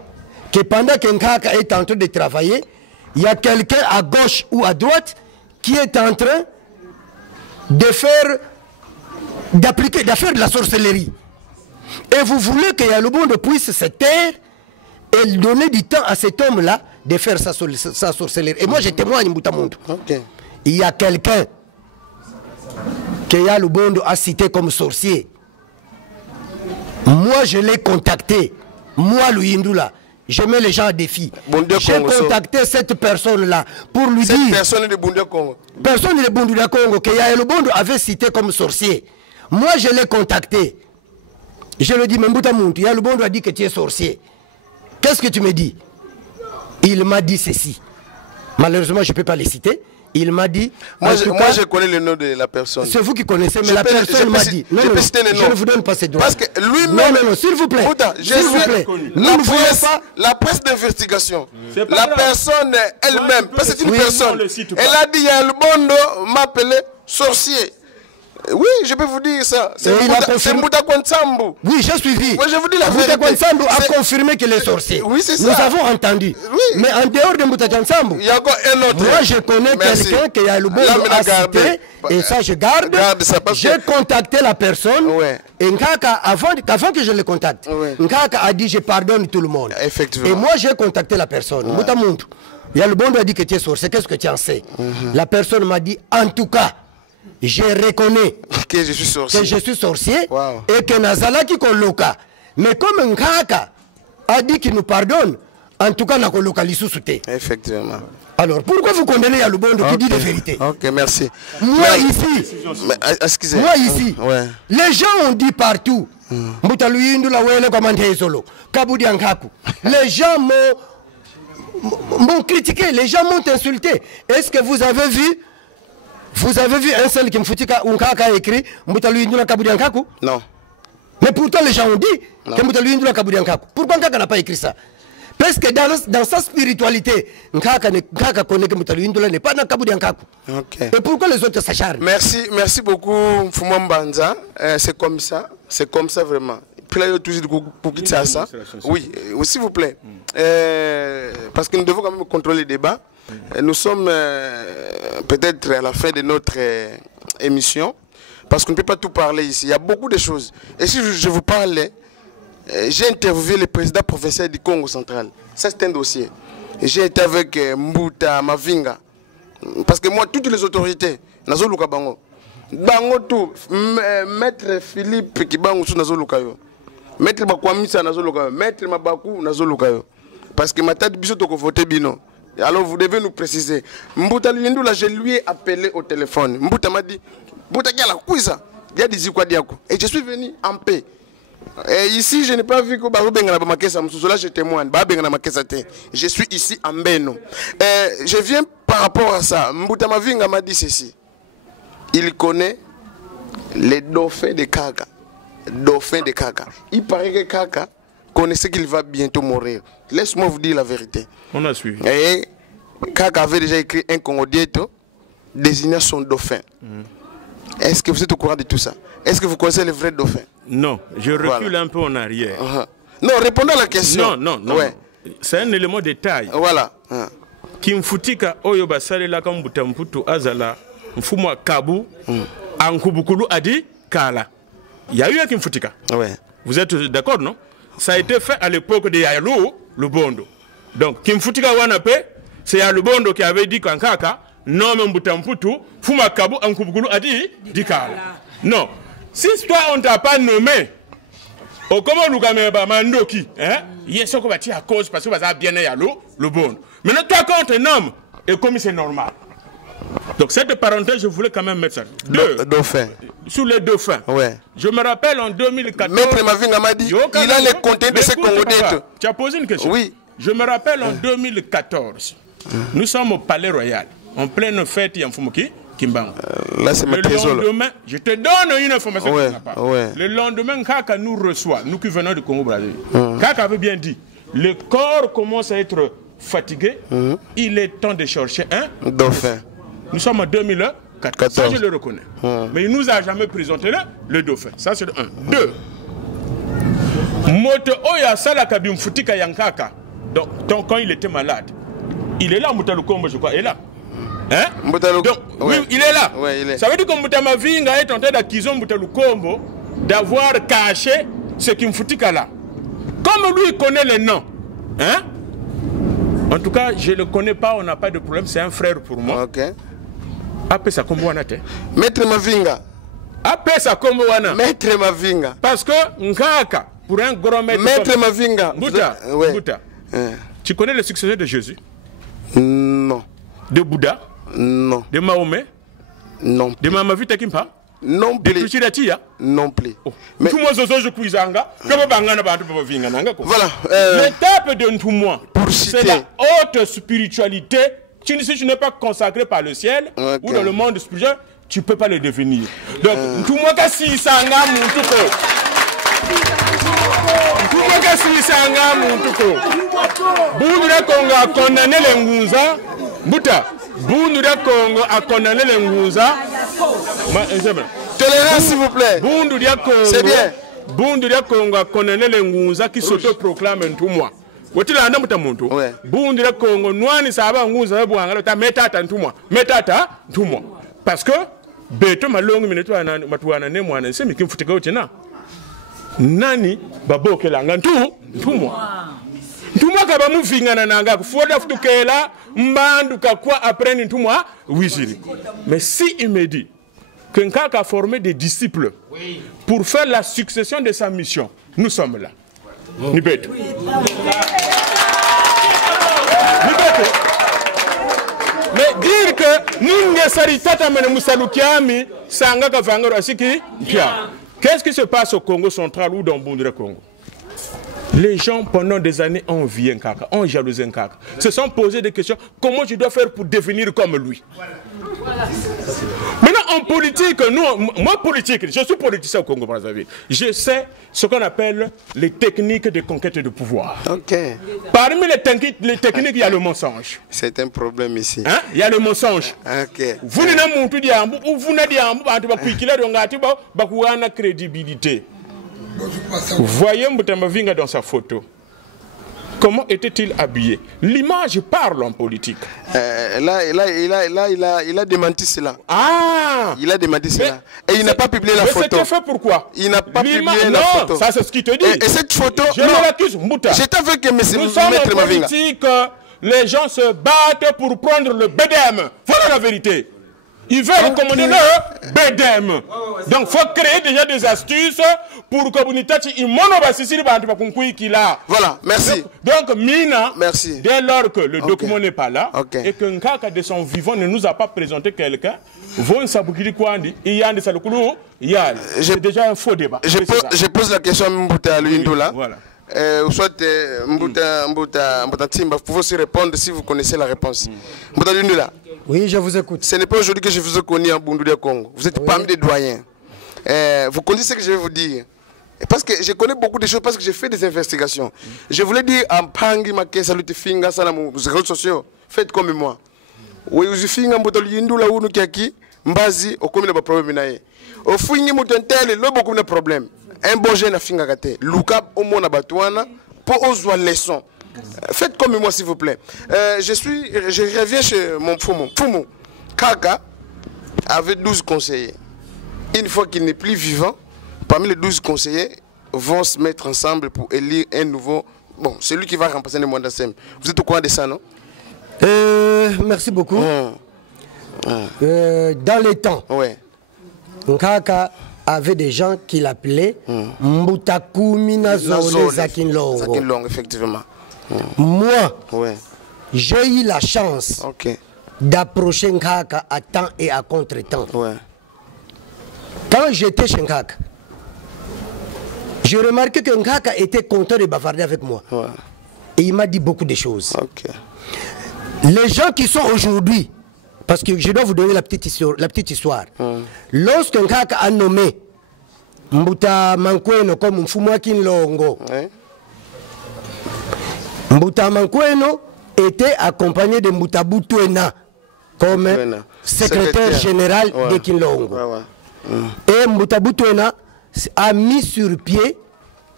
que pendant qu'un Nkaka est en train de travailler, il y a quelqu'un à gauche ou à droite qui est en train de faire de la sorcellerie. Et vous voulez que Yalobondo puisse se taire et donner du temps à cet homme-là de faire sa sorcellerie. Et moi, je témoigne, Mbutamondo. Ok. Il y a quelqu'un que Yalobondo a cité comme sorcier. Moi, je l'ai contacté. Moi, Luyindula, je mets les gens à défi. J'ai contacté cette personne-là pour lui dire... Cette personne de Bundia Congo. Personne de Bundia Congo que Yalobondo avait cité comme sorcier. Moi, je l'ai contacté. Je lui ai dit, mais Mbutamondo, Yalobondo a dit que tu es sorcier. Qu'est-ce que tu me dis? Il m'a dit ceci. Malheureusement, je ne peux pas les citer. Il m'a dit... Moi, je connais le nom de la personne. C'est vous qui connaissez, mais la personne m'a dit... Non, non, je ne vous donne pas ces droits. Parce que lui-même... Non, s'il vous plaît. S'il vous plaît. La presse d'investigation, la personne elle-même, parce que c'est une personne, elle a dit, Yalobondo m'a appelé sorcier. Oui, je peux vous dire ça. C'est Mbouta Kwansambu. Oui, j'ai suivi. Oui, je vous dis la vérité. Mbouta Kwansambu a confirmé qu'il est sorcier. Oui, c'est ça. Nous avons entendu. Oui. Mais en dehors de Mbouta Kwansambu, il y a encore un autre. Moi, je connais quelqu'un qui a Yalobondo a cité, et ça, je garde. J'ai contacté la personne. Ouais. Et Nkaka, avant que je le contacte, Nkaka a dit, je pardonne tout le monde. Effectivement. Et moi, j'ai contacté la personne. Mbouta Muntu. Yalobondo a dit que tu es sorcier. Qu'est-ce que tu en sais? La personne m'a dit, en tout cas, je reconnais que je suis sorcier, wow. Et que Nazalaki Koloka. Mais comme Nkaka a dit qu'il nous pardonne, en tout cas, n'a Koloka l'issouté. Effectivement. Alors, pourquoi vous condamnez Yalobondo qui dit la vérité? Ok, merci. Moi ici, ouais. Les gens ont dit partout, les gens m'ont critiqué, les gens m'ont insulté. Est-ce que vous avez vu? Vous avez vu un seul qui me foutit a écrit Non. Mais pourtant les gens ont dit que Nkaka. Pourquoi Nkaka n'a pas écrit ça? Parce que dans sa spiritualité, Nkaka connaît que Mutaluindula n'est pas dans Kabudi Nkaku. Okay. Et pourquoi les autres s'acharnent? Merci beaucoup Mfumwa Mbanza. C'est comme ça vraiment. Puis là, il y a toujours pour quitter ça. Oui, s'il vous plaît. Parce que nous devons quand même contrôler le débat. Nous sommes peut-être à la fin de notre émission, parce qu'on ne peut pas tout parler ici. Il y a beaucoup de choses. Et si je vous parlais, j'ai interviewé le président professeur du Congo central. Ça, c'est un dossier. J'ai été avec Mbouta Mavinga. Parce que moi, toutes les autorités, Nazo Luka Bango. Bango tout, Maître Philippe Kibango sous Nazo Lukayo. Maître Bakwamisa Nazo Lukayo. Maître Mabakou Nazo Lukayo. Parce que ma tête biso toko voté bino. Alors vous devez nous préciser. Mbouta Lindula, je lui ai appelé au téléphone. Mbouta m'a dit, Mbouta qui a la couisa. Il a dit quoi diako. Et je suis venu en paix. Et ici, je n'ai pas vu que là je témoigne. Je suis ici en Beno. Je viens par rapport à ça. Mbouta Mavinga m'a dit ceci. Il connaît les dauphins de Kaka. Dauphins de Kaka. Il paraît que Kaka connaissait qu'il va bientôt mourir. Laisse-moi vous dire la vérité. On a suivi. Et Kaka avait déjà écrit un Congo Dieto désignant son dauphin. Est-ce que vous êtes au courant de tout ça? Est-ce que vous connaissez les vrais dauphins? Non, je recule un peu en arrière. Non, répondez à la question. Non. Ouais. C'est un élément de taille. Voilà. Kimfutika oyo basale la kambuta mputu azala mfumo kabu ankubukulu adi kala. Il y a eu un Kimfutika. Ouais. Vous êtes d'accord, non? Ça a été fait à l'époque de Yalou Lubondo. Donc Kimfutika Wanape, c'est Yalubondo qui avait dit qu'en Kaka, non Mbuta mputu, fuma kabu ankubukulu adi dikala. Non. Si toi on t'a pas nommé, au comment nous gameba mandoki, hein? Yes, on va tirer à cause parce que ça a bien Yalou Lubondo. Maintenant toi quand on te nomme, et comme c'est normal. Donc cette parenthèse, je voulais quand même mettre ça. Dauphin. Sur les dauphins. Ouais. Je me rappelle en 2014. Maître Mavinga m'a dit, il a les comptés de ces Congolais. Tu as posé une question? Oui. Je me rappelle en 2014. Nous sommes au Palais Royal, en pleine fête Yamfumuki, Kimbango. Là, c'est le lendemain, je te donne une information que tu n'as pas. Le lendemain, Kaka nous reçoit, nous qui venons du Congo-Brazzaville. Kaka avait bien dit, le corps commence à être fatigué, il est temps de chercher un dauphin. Nous sommes en 2014, ça je le reconnais. Mais il ne nous a jamais présenté le dauphin. Ça c'est le 1. 2. Moto Oya Sala Kabim Futika Yankaka, Donc, quand il était malade, il est là, Mbouta Lukombo, je crois, il est là. Hein? Donc, oui, il est là. Ouais, il est. Ça veut dire que Mbouta Mavinga est en train d'accuser Mbouta Lukombo d'avoir caché ce qui me foutit là. Comme lui, il connaît les noms. Hein? En tout cas, je ne le connais pas, on n'a pas de problème, c'est un frère pour moi. Ok. Après ça, comme on Maître Mavinga. Après ça, comme on Maître Mavinga. Parce que Nkaka, pour un grand maître. Maître Mavinga. Mbouta, Ouais. Mbouta. Tu connais le successeur de Jésus? Non. De Bouddha? Non. De Mahomet? Non. De Mamavita Kimpa? Non De plus. Tuchiratia? Non plus. Mais tout le monde se joue Kuizanga. Voilà. L'étape de Ntumwa, c'est la haute spiritualité. Si tu n'es pas consacré par le ciel ou dans le monde spirituel, tu ne peux pas le devenir. Donc, Ntumwa kasi sanga mutuko. Ntumwa kasi sanga mutuko. Bundura Congo a condamné les Ngunza. Mbouta. Bundura Congo a condamné les Ngunza. Tolérance, s'il vous plaît. C'est bien. Bunduria Congo a condamné les Ngunza qui s'autoproclament Ntumwa. Wotila anda mutamuntu. Bunduria Congo nwani saba Ngunza bwangalo ta metata Ntumwa. Metata Ntumwa. Parce que beto malongo minetu matuana ne mwana nsemi kimfutika utina. Nani babokela nga Ntumwa. Ntumwa kaba muvingana nanga kufoda futukela mbanduka kwa après Ntumwa wiziri. Mais si il me dit que Nkaka a formé des disciples pour faire la succession de sa mission, nous sommes là. Nibeto. Mais dire que Ninge Saritata Mene Moussaloukiami, Sangaka Vangaro Asiki, qu'est-ce qui se passe au Congo central ou dans Bundura Congo? Les gens, pendant des années, ont envié Nkaka, ont jalousé Nkaka, se sont posé des questions. Comment je dois faire pour devenir comme lui? Maintenant, en politique, moi politique, je suis politicien au Congo-Brazzaville. Je sais ce qu'on appelle les techniques de conquête de pouvoir. Ok. Parmi les techniques, il y a le mensonge. C'est un problème ici. Hein? Il y a le mensonge. Ok. Vous n'avez pas de crédibilité. Voyez Mbouta Mavinga dans sa photo. Comment était-il habillé? L'image parle en politique. Il a démenti cela. Ah! Il a démenti cela. Et il n'a pas publié la photo. C'était fait pourquoi? Il n'a pas publié la photo. Ça c'est ce qu'il te dit. Et cette photo... Je l'accuse, Mbouta. J'étais avec M. Nous sommes Maître en Mavinga. politique, les gens se battent pour prendre le BDM. Voilà la vérité. Ils veulent recommander le BDM. Donc, il faut créer déjà des astuces pour que Voilà, merci. Donc, Mina, merci. Dès lors que le document n'est pas là, et que Nkaka de son vivant ne nous a pas présenté quelqu'un, c'est déjà un faux débat. Je pose la question à Mbouta Luindola. Voilà. Soit Mbouta Timba, vous pouvez aussi répondre si vous connaissez la réponse. Mbouta Luindola. Oui, je vous écoute. Ce n'est pas aujourd'hui que je vous ai connu en Bundura Congo. Vous êtes parmi des doyens. Vous connaissez ce que je vais vous dire. Parce que je connais beaucoup de choses, parce que j'ai fait des investigations. Je voulais dire en Pangi, Maké, Salut Finga, Salamou, les réseaux sociaux, faites comme moi. Oui, vous finga Mbouta Luindola ou Nukiaki, Mbazi, au commun de problème. Au Fingi Moutantel, il y a beaucoup de problèmes. Un bon jeune a finga gâté. Luka, au monde à Batouana, pour oser leçon. Faites comme moi, s'il vous plaît. Je reviens chez mon Fumu. Fumu, Kaka avait 12 conseillers. Une fois qu'il n'est plus vivant, parmi les 12 conseillers vont se mettre ensemble pour élire un nouveau... Bon, c'est lui qui va remplacer le Mwandassem. Vous êtes au courant de ça, non? Merci beaucoup. Dans les temps, Kaka avait des gens qui l'appelaient Mboutakumi Zole Zakinlongo. Zakinlongo, effectivement. Moi, j'ai eu la chance d'approcher Nkaka à temps et à contre-temps. Quand j'étais chez Nkaka, j'ai remarqué que Nkaka était content de bavarder avec moi. Et il m'a dit beaucoup de choses. Les gens qui sont aujourd'hui, parce que je dois vous donner la petite histoire. Lorsque Nkaka a nommé Mbouta Mankweno comme Mfumwa Kinlongo, Mbouta Mankweno était accompagné de Mbouta Boutouena comme secrétaire général de Kinlongo. Et Mbouta Boutouena a mis sur pied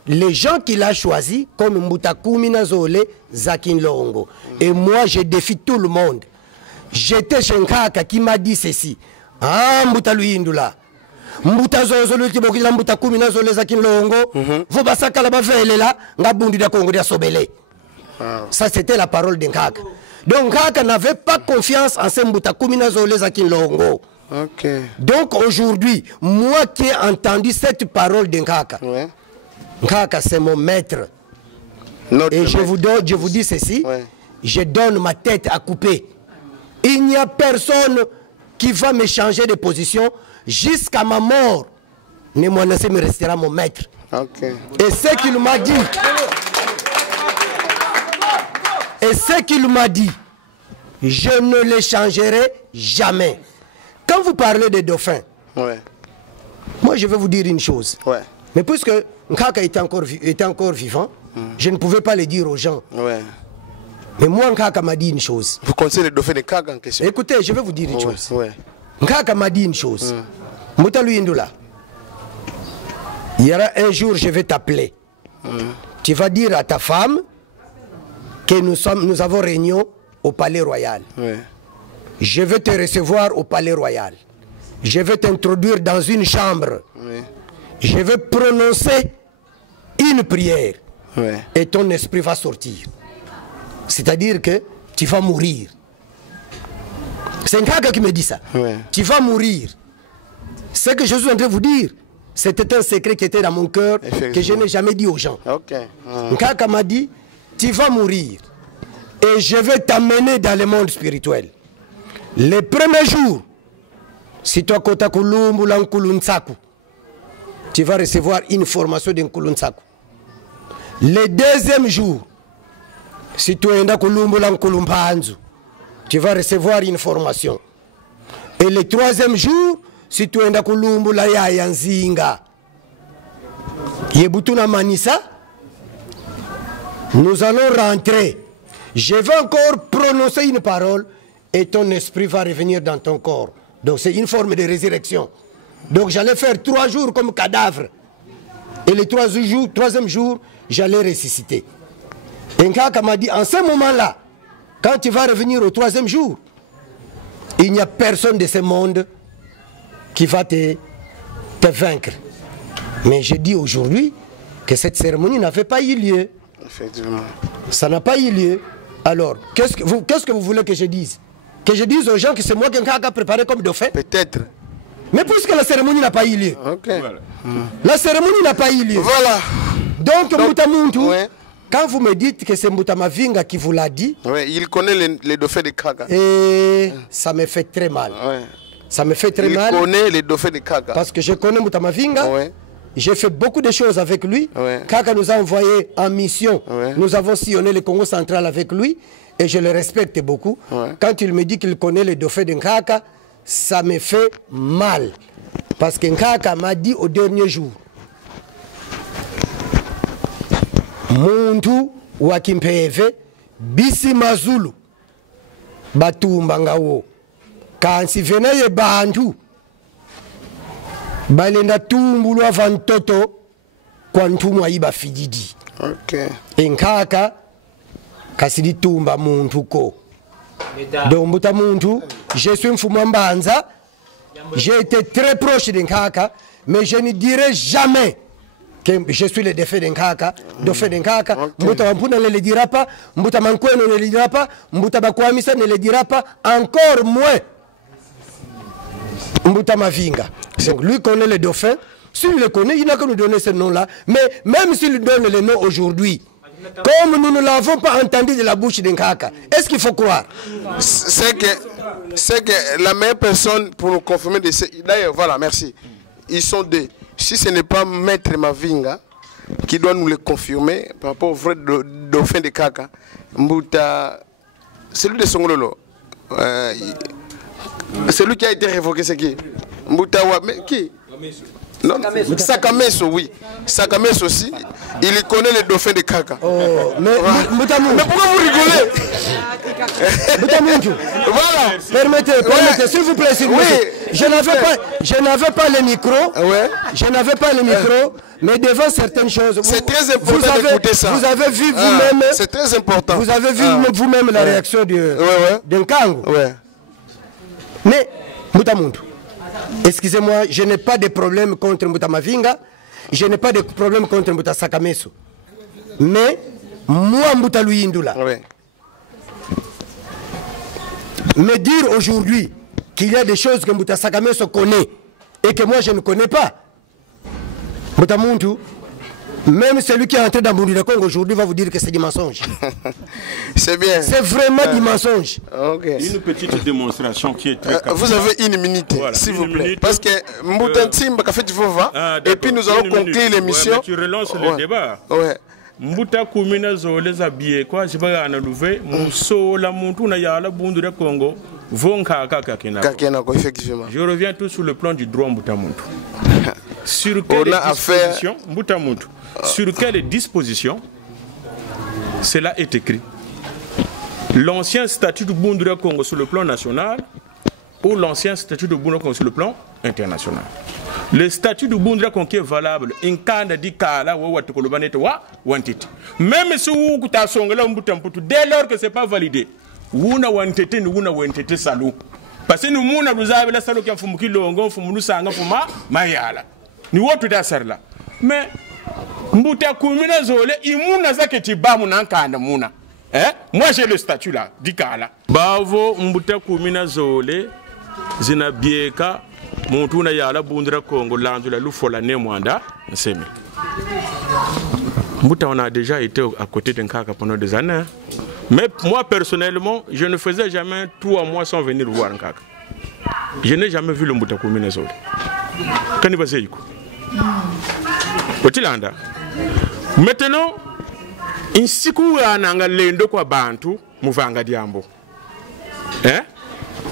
les gens qu'il a choisis comme Mbuta Kumina Zole, Zakin Longo. Et moi, je défie tout le monde. J'étais chez Nkaka qui m'a dit ceci. Ah, Mbuta Luindula. Mbuta Zozolo qui bokila Mbuta Kumina Zole, Zakin Longo. Vous basaka la bavele là, Ngabundi da Congo dia Sobele. Ça, c'était la parole d'Nkaka. Donc, Nkaka n'avait pas confiance en ce Mbuta Kumina Zole, Zakin Longo. Okay. Donc, aujourd'hui, moi qui ai entendu cette parole d'Nkaka, Ouais. Nkaka, c'est mon maître. Notre Et je maître. vous dis ceci, Ouais. je donne ma tête à couper. Il n'y a personne qui va me changer de position jusqu'à ma mort. Némoanassé me restera mon maître. Okay. Et ce qu'il m'a dit, je ne le changerai jamais. Quand vous parlez des dauphins, Ouais. moi je vais vous dire une chose. Ouais. Mais puisque Nkaka était encore vivant, je ne pouvais pas le dire aux gens. Ouais. Mais moi, Nkaka m'a dit une chose. Vous connaissez le dauphin de Kaka en question? Écoutez, je vais vous dire une Ouais. chose. Ouais. Nkaka m'a dit une chose. Moutalu Indula, il y aura un jour, je vais t'appeler. Tu vas dire à ta femme que nous avons réunion au Palais Royal. Ouais. Je vais te recevoir au Palais Royal. Je vais t'introduire dans une chambre. Ouais. Je vais prononcer une prière. Ouais. Et ton esprit va sortir. C'est-à-dire que tu vas mourir. C'est Nkaka qui me dit ça. Ouais. Tu vas mourir. Ce que je suis en train de vous dire, c'était un secret qui était dans mon cœur, que je n'ai jamais dit aux gens. Ok. Nkaka m'a dit, tu vas mourir. Et je vais t'amener dans le monde spirituel. Les premiers jours, si toi kota kulumbu la nkulunsaku, tu vas recevoir une formation de nkulunsaku. Le deuxième jour, si tu es dans kulumbu la nkulumpanzu, tu vas recevoir une formation. Et le troisième jour, si tu es dans kulumbu la yayanzinga, yebutuna manisa, nous allons rentrer. Je vais encore prononcer une parole et ton esprit va revenir dans ton corps. Donc c'est une forme de résurrection. Donc j'allais faire 3 jours comme cadavre. Et le troisième jour, j'allais ressusciter. Et Nkaka m'a dit, en ce moment-là, quand tu vas revenir au 3e jour, il n'y a personne de ce monde qui va te vaincre. Mais je dis aujourd'hui que cette cérémonie n'avait pas eu lieu. Effectivement. Ça n'a pas eu lieu. Alors, qu'est-ce que vous voulez que je dise? Que je dise aux gens que c'est moi qui ai préparé comme dauphin? Peut-être. Mais puisque la cérémonie n'a pas eu lieu. Ok. Voilà. La cérémonie n'a pas eu lieu. Voilà. Donc Mbuta Muntu, ouais. quand vous me dites que c'est Mbuta Mavinga qui vous l'a dit, Ouais, il connaît les dauphins de Kaka. et ça me fait très mal. Ouais. Ça me fait très Il mal connaît les dauphins de Kaka. parce que je connais Mbuta Mavinga. Ouais. J'ai fait beaucoup de choses avec lui. Ouais. Kaka nous a envoyé en mission. Ouais. Nous avons sillonné le Congo central avec lui. Et je le respecte beaucoup. Ouais. Quand il me dit qu'il connaît les dauphins de Nkaka, ça me fait mal. Parce que Nkaka m'a dit au dernier jour, Muntu wakimpeve bisi mazulu batumba ngawo kansi venaye bantu balenda tumbulwa vantoto kwa ntumwa iba fididi. Ok. Nkaka kasidi tumba muntu ko. Donc Mbuta Muntu, je suis Mfumambanza. J'ai été très proche de Nkaka, mais je ne dirai jamais que je suis le défait de Nkaka. Dauphin de Nkaka. Mbuta Wampuna ne le dira pas, Mbuta Mankweno ne le dira pas, Mbuta Bakwamisa ne le dira pas, encore moins Mbuta Mavinga. Donc lui connaît le dauphin. S'il le connaît, il n'a qu'à nous donner ce nom-là. Mais même s'il donne le nom aujourd'hui, comme nous ne l'avons pas entendu de la bouche de Nkaka, est-ce qu'il faut croire? C'est que la meilleure personne pour nous confirmer de ces... D'ailleurs, voilà, merci. Ils sont deux. Si ce n'est pas Maître Mavinga qui doit nous le confirmer par rapport au vrai dauphin de Kaka, Mbuta, celui de Songololo, celui qui a été révoqué, c'est qui? Mbuta qui? Non, Sakameso, oui. Sakameso aussi, il connaît le dauphin de Kaka. Oh, mais Mbuta Muntu. Mais pourquoi vous rigolez? Mbuta Muntu. Voilà. Permettez, s'il vous plaît, s'il vous plaît. je n'avais pas le micro. Ouais. Je n'avais pas le micro, mais devant certaines choses. C'est très important d'écouter ça. Vous avez vu vous-même. C'est très important. Vous avez vu vous-même la réaction d'un Kango. Ouais. Mais, Moutamountou, excusez-moi, je n'ai pas de problème contre Moutamavinga. Je n'ai pas de problème contre Mouta Sakameso. Mais, moi, Mouta Louindula, me dire aujourd'hui qu'il y a des choses que Mouta Sakameso connaît et que moi je ne connais pas, Moutamountou, même celui qui est entré dans Burundi Congo aujourd'hui va vous dire que c'est du mensonge. C'est bien. C'est vraiment du mensonge. Okay. Une petite démonstration qui est très vous avez une minute, voilà, s'il vous plaît. Parce que Mboutantimba a fait du Vova, et puis nous allons conclure l'émission. Tu relances le débat. Ouais. Mbuta kumina zole za bie kwa jibaga na luve muso la muntu na yala bundu de Congo vonka kakenako effectivement. Je reviens tout sur le plan du droit Mbuta Muntu. Sur quelle disposition Mbuta Muntu? Sur quelle disposition cela est écrit? L'ancien statut de bundu de Congo sur le plan national ou l'ancien statut de bundu de Congo sur le plan international? Le statut de Bundra qui est valable, in kanda di kala wa watukolobane wa wantiti. Même si vous kuta songela mbutamputu, dès lors que c'est pas validé, wuna wantete ni wuna wantete salou. Parce que nous muna buzabe la salou qui a fumuki longo, fumunu sanga fuma mayala. Ni wotu da sarla. Mais mbuta kumina zole imuna zake tibamu na kanda muna. Moi j'ai le statut là, di kala. Bavo mbuta kumina zole zina bieka Montuna yala bundra Congo landula lufola ne mwanda nsemi. Mouta on a déjà été à côté d'un Kaka pendant des années. Mais moi personnellement, je ne faisais jamais 3 mois sans venir voir un Kaka. Je n'ai jamais vu le Mouta Koumine Zoli. Quand il va se yiko. Otilanda. Maintenant, insiku ananga lendo kwa bantu muvanga diambo.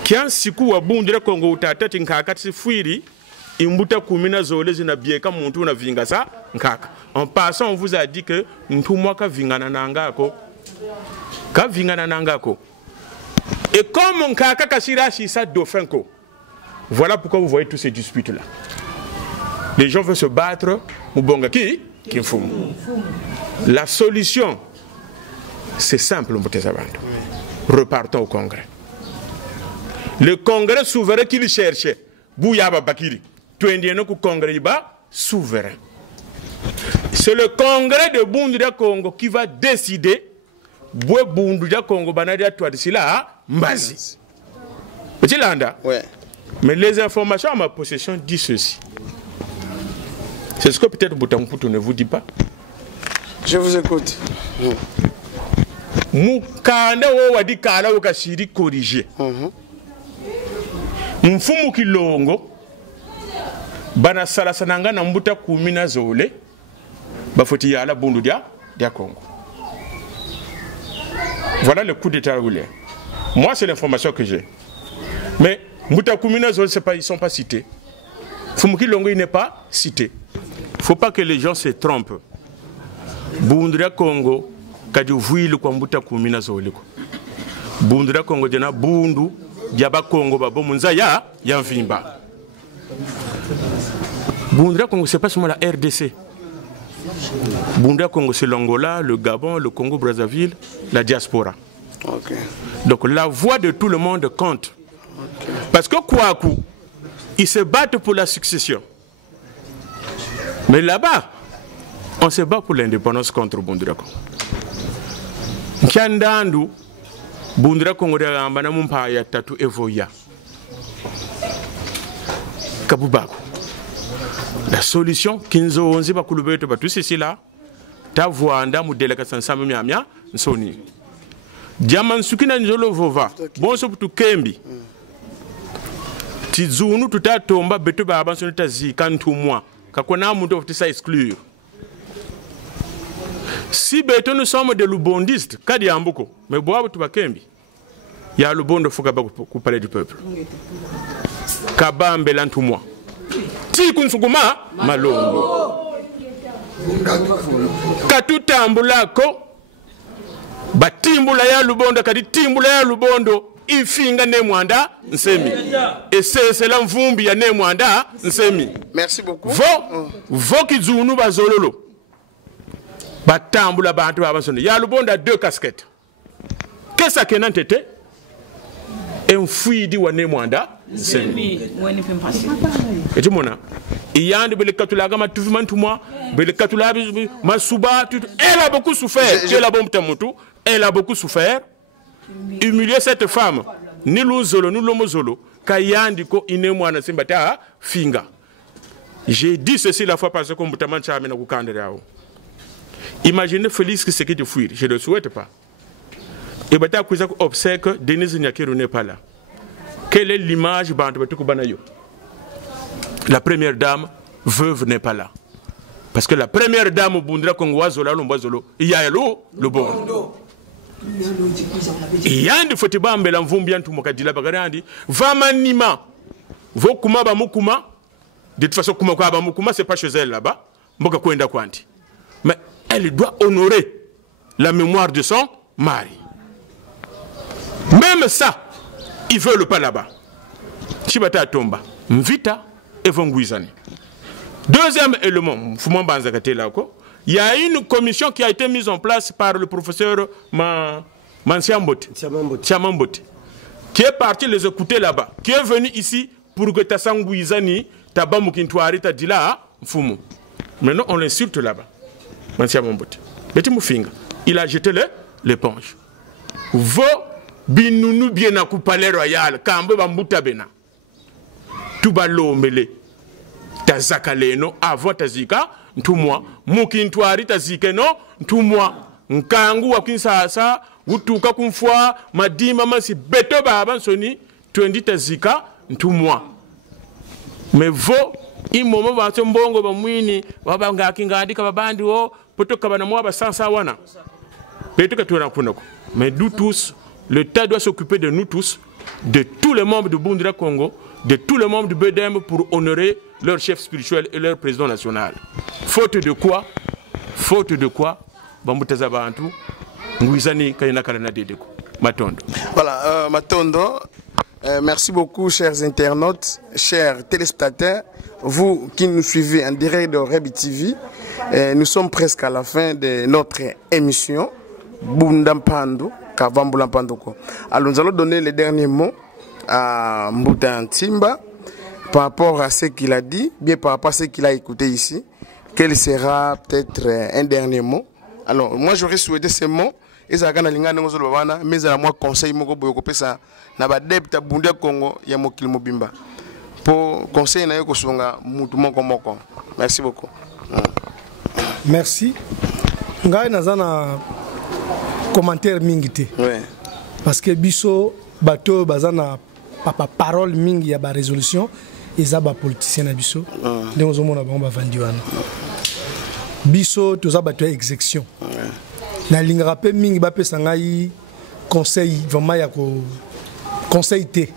Kian siku wa bundira Congo utatati nkaka tifwiri imbuta kumina zole zina bieka muntu na vinga sa nkaka. En passant, on vous a dit que ntumwa ka vingana nangako. Ka vingana nangako. Et comme nkaka kasira shisa dofenko. Voilà pourquoi vous voyez tous ces disputes là. Les gens veulent se battre mubonga ki mfumu. La solution c'est simple mbutezabando. Repartons au congrès. Le congrès souverain qu'il cherchait, Bouyaba Bakiri, tu indiens que le congrès est souverain. C'est le congrès de Bunduda Congo qui va décider Boué Bunduda Congo Banadia Touadisila Mbazi. Petit Landa. Ouais. Mais les informations à ma possession disent ceci. C'est ce que peut-être Boutamputo ne vous dit pas. Je vous écoute. Moukanda Wadi Kala Okashiri corrigé. Mfumu kilongo bana salasananga na mbuta kumina zole bafoti yala bundu dia Congo. Voilà le coup d'état roulé. Moi c'est l'information que j'ai. Mais mbuta kumina zole c'est pas, ils sont pas cités. Mfumu kilongo il n'est pas cité. Faut pas que les gens se trompent. Bundu dia Congo kadi vuilu kwa mbuta kumina zole ko. Bundu dia Congo dena bundu Diaba Congo babo munza ya mvimba. Bundra Congo c'est pas seulement la RDC. Bundra Congo c'est l'Angola, le Gabon, le Congo Brazzaville, la diaspora. Okay. Donc la voix de tout le monde compte. Okay. Parce que Kouakou, ils se battent pour la succession. Mais là-bas, on se bat pour l'indépendance contre Bundra Congo. Kiandandu Bundra Congo de Rambana Mumpaya Tatu Evoya Kabubako. La solution, Kinzo Onziba Kulubeto Batu Sicila, Tavoanda Mudelaka Sansam Miamia, Soni. Diaman Sukina Njolo Vova, Bonso to Kembi. Tizunu Tuta Tomba Betu Baba Sonitazi, Kantu moi, Kakona Mundo of Tissa exclure. Si Beto nous sommes des lubondistes, Kadi Amboko, mais Boab Tubakembi, il y a le bon de Fokaba pour parler du peuple. Kabambe l'antou-moi. Tikun Fukuma, Malongo. Katutambulako, Batimbula ya Lubondo, Kadi Timbula ya Lubondo, ifinga ne mwanda nsemi esesela mvumbi ya ne mwanda nsemi. Merci beaucoup. Vo kizunu bazololo batambula bantu babasoni ya lubonda 2 casquettes. Kesa kenantete enfouidi wa ne mwanda nsemi. Et tu mona iyandi bele katulaga matufumantumwa bele katulaga masuba elle a beaucoup souffert. Elle a elle a beaucoup souffert. Humilier cette femme ni luzolo ni lomozolo kayandi ko inemwana simbata finga. J'ai dit ceci la fois parce que Mboutaman Chame na kukandere. Imaginez Félix qui se quitte fuir, je ne le souhaite pas. Et bata kuza obsèque Denise Nyakero n'est pas là. Quelle est l'image Banayo? La première dame veuve n'est pas là. Parce que la première dame au Bundra Kongwazolo Lombazolo, il y a le bon. Yandi fotibambe la mvumbi yantu mokadila bagarandi vamanima vokuma ba mukuma de toute façon kuma kwa ba mukuma c'est pas chez elle là-bas mboka kwenda kwanti mais elle doit honorer la mémoire de son mari. Même ça ils veulent pas là-bas. Chibata tomba mvita evongwizani. Deuxième élément fuma banzakate là ko. Il y a une commission qui a été mise en place par le professeur Mansiambote, qui est parti les écouter là-bas, qui est venu ici pour que Tassangouizani, Tabamukintouari, Tadila, Fumu. Maintenant, on l'insulte là-bas. Mansiambote. Il a jeté l'éponge. Vo binunu bien à palais royal, Kambo Bambuta Bena. Tubalo mele. Tazakaleno avant Tazika. Ntumwa mukintwari tazike no ntumwa nkangu wakinsasa utuka kumfwa madima masi beto baba nsoni twendi tazika ntumwa mevo imomo bato mbongo bamwini babanga kingandika babandi o potoka bana mwa basansa wana petuka tuona kunako. Mais nous tous, l'État doit s'occuper de nous tous, de tous les membres du Bundra Congo, de tous les membres du BDM pour honorer leur chef spirituel et leur président national. Faute de quoi, voilà, Matondo, merci beaucoup chers internautes, chers téléspectateurs, vous qui nous suivez en direct de Rebi TV. Nous sommes presque à la fin de notre émission. Bundampando, Kavambulampandoko. Alors nous allons donner les derniers mots à Mbouta Ntimba par rapport à ce qu'il a dit, bien par rapport à ce qu'il a écouté ici. Quel sera peut-être un dernier mot? Alors moi j'aurais souhaité ces mots. Mais à moi conseil moko boyoko ça na ba debta bunda Congo ya mokili mobimba. Pour conseil na yoko songa mutu moko moko. Merci beaucoup. Merci. Ngai nazana commentaire mingité. Ouais. Parce que biso bato bazana papa parole mingi ya ba résolution eza ba politicien na biso. Ndenge ozomona bango bavandi wana. Biso toza bato ya exécution. Na lingara pe mingi ba pesa ngai conseil vraiment ya ko conseil té.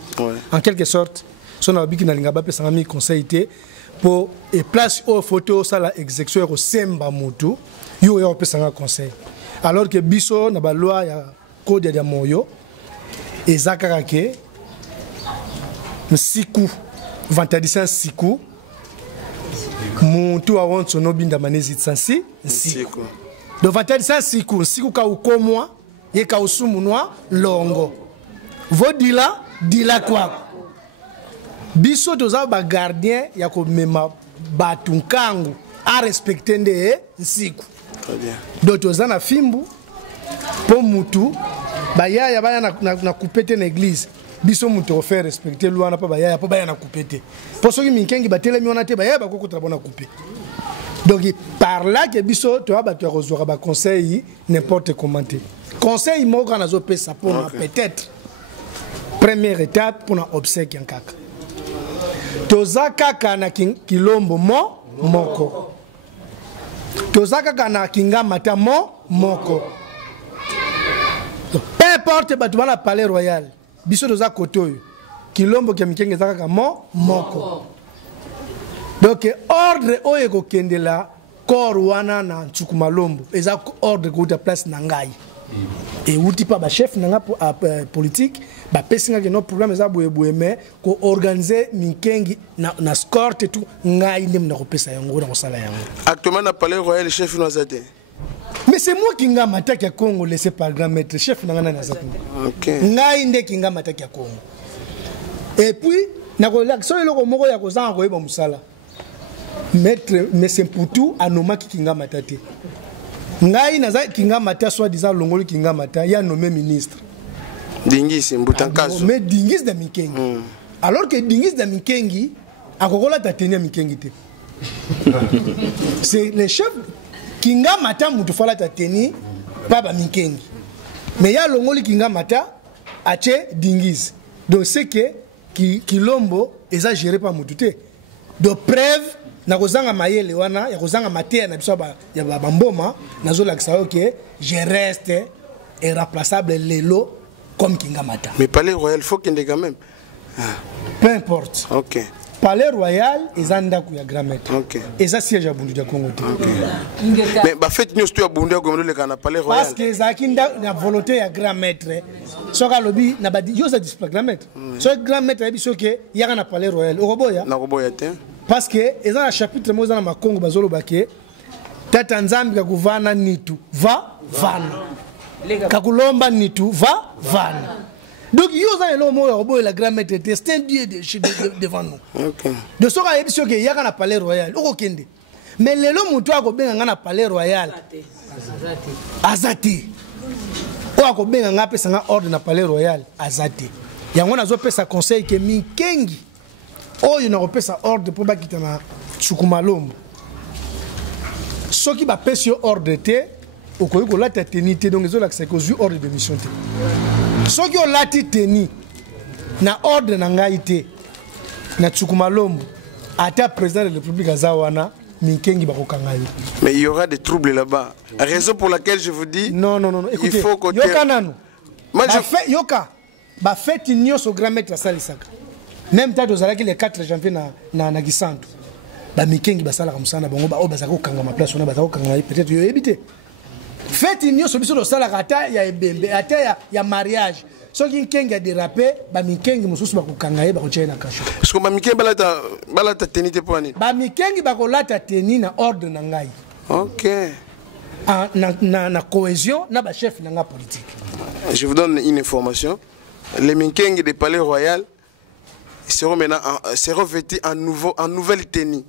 En quelque sorte, son abiki na lingara ba pesa ngai conseil té pour et place au photo ça la exécution ko semba moto yo ya pesa ngai conseil. Alors que biso na ba loi ya code ya moyo ezaka ke nsiku vantadisa nsiku muntu awon sono binda manezi tsansi nsiku do vantadisa nsiku ka ukomwa ye ka usumunwa longo vodila dila kwa biso toza ba gardien ya ko mema batunkangu a respecter nde nsiku. Très bien. Do toza na fimbu po mutu bayaya baya na kupete na église biso mutu faire respecter loi na pa bayaya pa baya na kupete po soki minkengi batelemi ona te bayaya bakoko trabona couper. Donc par là que biso to ba to rezoa ba conseil n'importe comment. Conseil moko na zo pesa pour peut-être première étape pour na obsèque en kaka. Toza kaka na kilombo moko. Toza kaka na kinga mata moko. Peu importe batu bana palais royal biso toza kotoyo kilombo kia mikenge zaka moko. Donc ordre oyo kokendela corps wana na Nchukumalombo eza ordre ko ta place na ngai. et outi pa ba chef nanga politique ba pesinga que nos programmes za boye mais ko organiser minkengi na score tout ngai ndem na ko pesa yango na ko sala yango. Actuellement na palais royal chef noisate. Mais c'est moi qui nga mataki ya Congo laissé par grand maître chef nanga na zapu. OK. Ngai nde ki nga mataki ya Congo. Et puis na ko la so eloko moko ya ko zanga ko yeba musala. Maître mais c'est pour tout anoma ki nga matati. Ngai naza kinga mata soit disant longolo kinga mata ya nommé ministre Dingisi Mbutankazo mais Dingis da Mikengi alors que Dingis da Mikengi akokola ta tenir Mikengi te c'est le chef kinga mata mutu fala ta tenir pas ba Mikengi mais ya longolo kinga mata ache Dingis donc c'est que Kilombo eza géré par mutu te de preuve na kozanga mayele wana ya kozanga matea na biso ya bamboma nazo lakisa OK je reste irremplaçable lelo comme Kinga Mata. Mais palais royal faut qu'il ait quand même. Peu importe. OK. Palais royal ezanda ku ya grand maître. OK. Eza siège ya bundu ya Congo. Mais ba fête news to ya bundu ya Congo le kana palais royal. Parce que zakinda na volonté ya grand maître. Soka lobi na badi yo za display grand maître. So grand maître biso ke yaka na palais royal. Okoboya. Na koboya te. Parce que ils ont un chapitre moi dans ma Congo bazolo baké tata nzambi kakuvana nitu va vana kakulomba nitu va vana donc yo za elo mo robo la grand maître c'est un dieu devant nous. OK. De ce cas ebiso ke yaka na palais royal okokende mais lelo mutu akobenga nga na palais royal azati o akobenga nga pesa nga ordre na palais royal azati yango nazo pesa conseil ke Mikengi oyo na kopesa ordre pour bakita na Tsukumalombo soki ba pesi ordre te okoyi ko lata teni te donc ezola que c'est ordre de mission te soki o lati teni na ordre na ngai te na Tsukumalombo ata président de la République azawana Mikengi bakokanga ye. Mais il y aura des troubles là-bas. Raison pour laquelle je vous dis non écoutez, il faut que yoka nanu moi je fais yoka ba fête nyonso grand maître salisaka même tant ozalaki le 4 janvier na Gisantu ba Mikengi basala ka musana bango ba bazako kanga ma place on bazako kanga peut-être yo ebité fête nyonso biso do sala kata ya ebembe ata ya mariage soki Mikengi a dérapé ba Mikengi mususu bakokanga ye bakochena na kasho parce que ba Mikengi balata tenite pour ani ba Mikengi bakolata teni na ordre na ngai. OK. na cohésion na ba chef na nga politique. Je vous donne une information. Les Mikengi des palais royal seront maintenant seront vêtus en nouvelle tenue.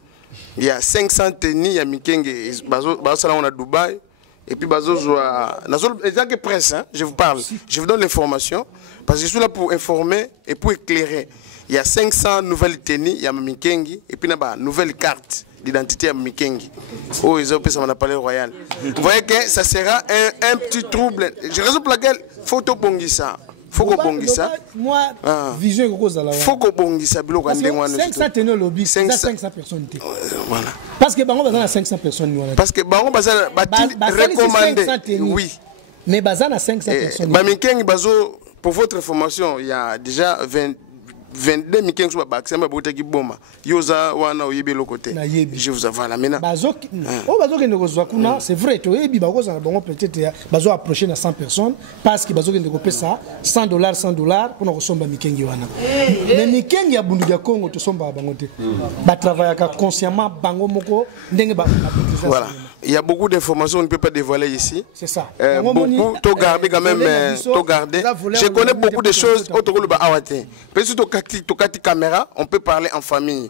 Il y a 500 tenues, il y a Mikengi bazo on a Dubaï et puis bazo que presse hein, je vous parle. Je vous donne l'information parce que je suis là pour informer et pour éclairer. Il y a 500 nouvelles tenues, il y a Mikengi et puis là-bas nouvelle carte d'identité à Mikengi. Oh, ils ont fait ça dans le palais royal. Vous voyez que ça sera un petit trouble. Je raison pour laquelle photo bongisa. Faut qu'on bongisa. Moi, vision que cause là. Faut qu'on bongisa biloko ndengwana. 500 tenir lobby, 500 personnes. Voilà. Parce que bango bazana 500 personnes. Parce que bango bazana recommandé. Oui. Mais bazana 500 personnes. Ba Mikengi bazo pour votre information, il y a déjà 22 Mikengi sur Baksema Botaki Boma. Yoza wana oyebi le côté. Je vous avais là maintenant. Bazok ke ndeko kuna, c'est vrai to yebi bakoza na bango peut-être bazo approcher na 100 personnes parce que bazok ndeko pesa $100 pour na kosomba Mikengi wana. Mais Mikengi ya bundu ya Congo to somba bango te. Ba travailler consciemment bango moko ndenge ba. Voilà. Il y a beaucoup d'informations, on ne peut pas dévoiler ici. C'est ça. Beaucoup, to garder quand même, to garder. Je connais beaucoup de choses autour de Awate. Peut-être que caméra, on peut parler en famille.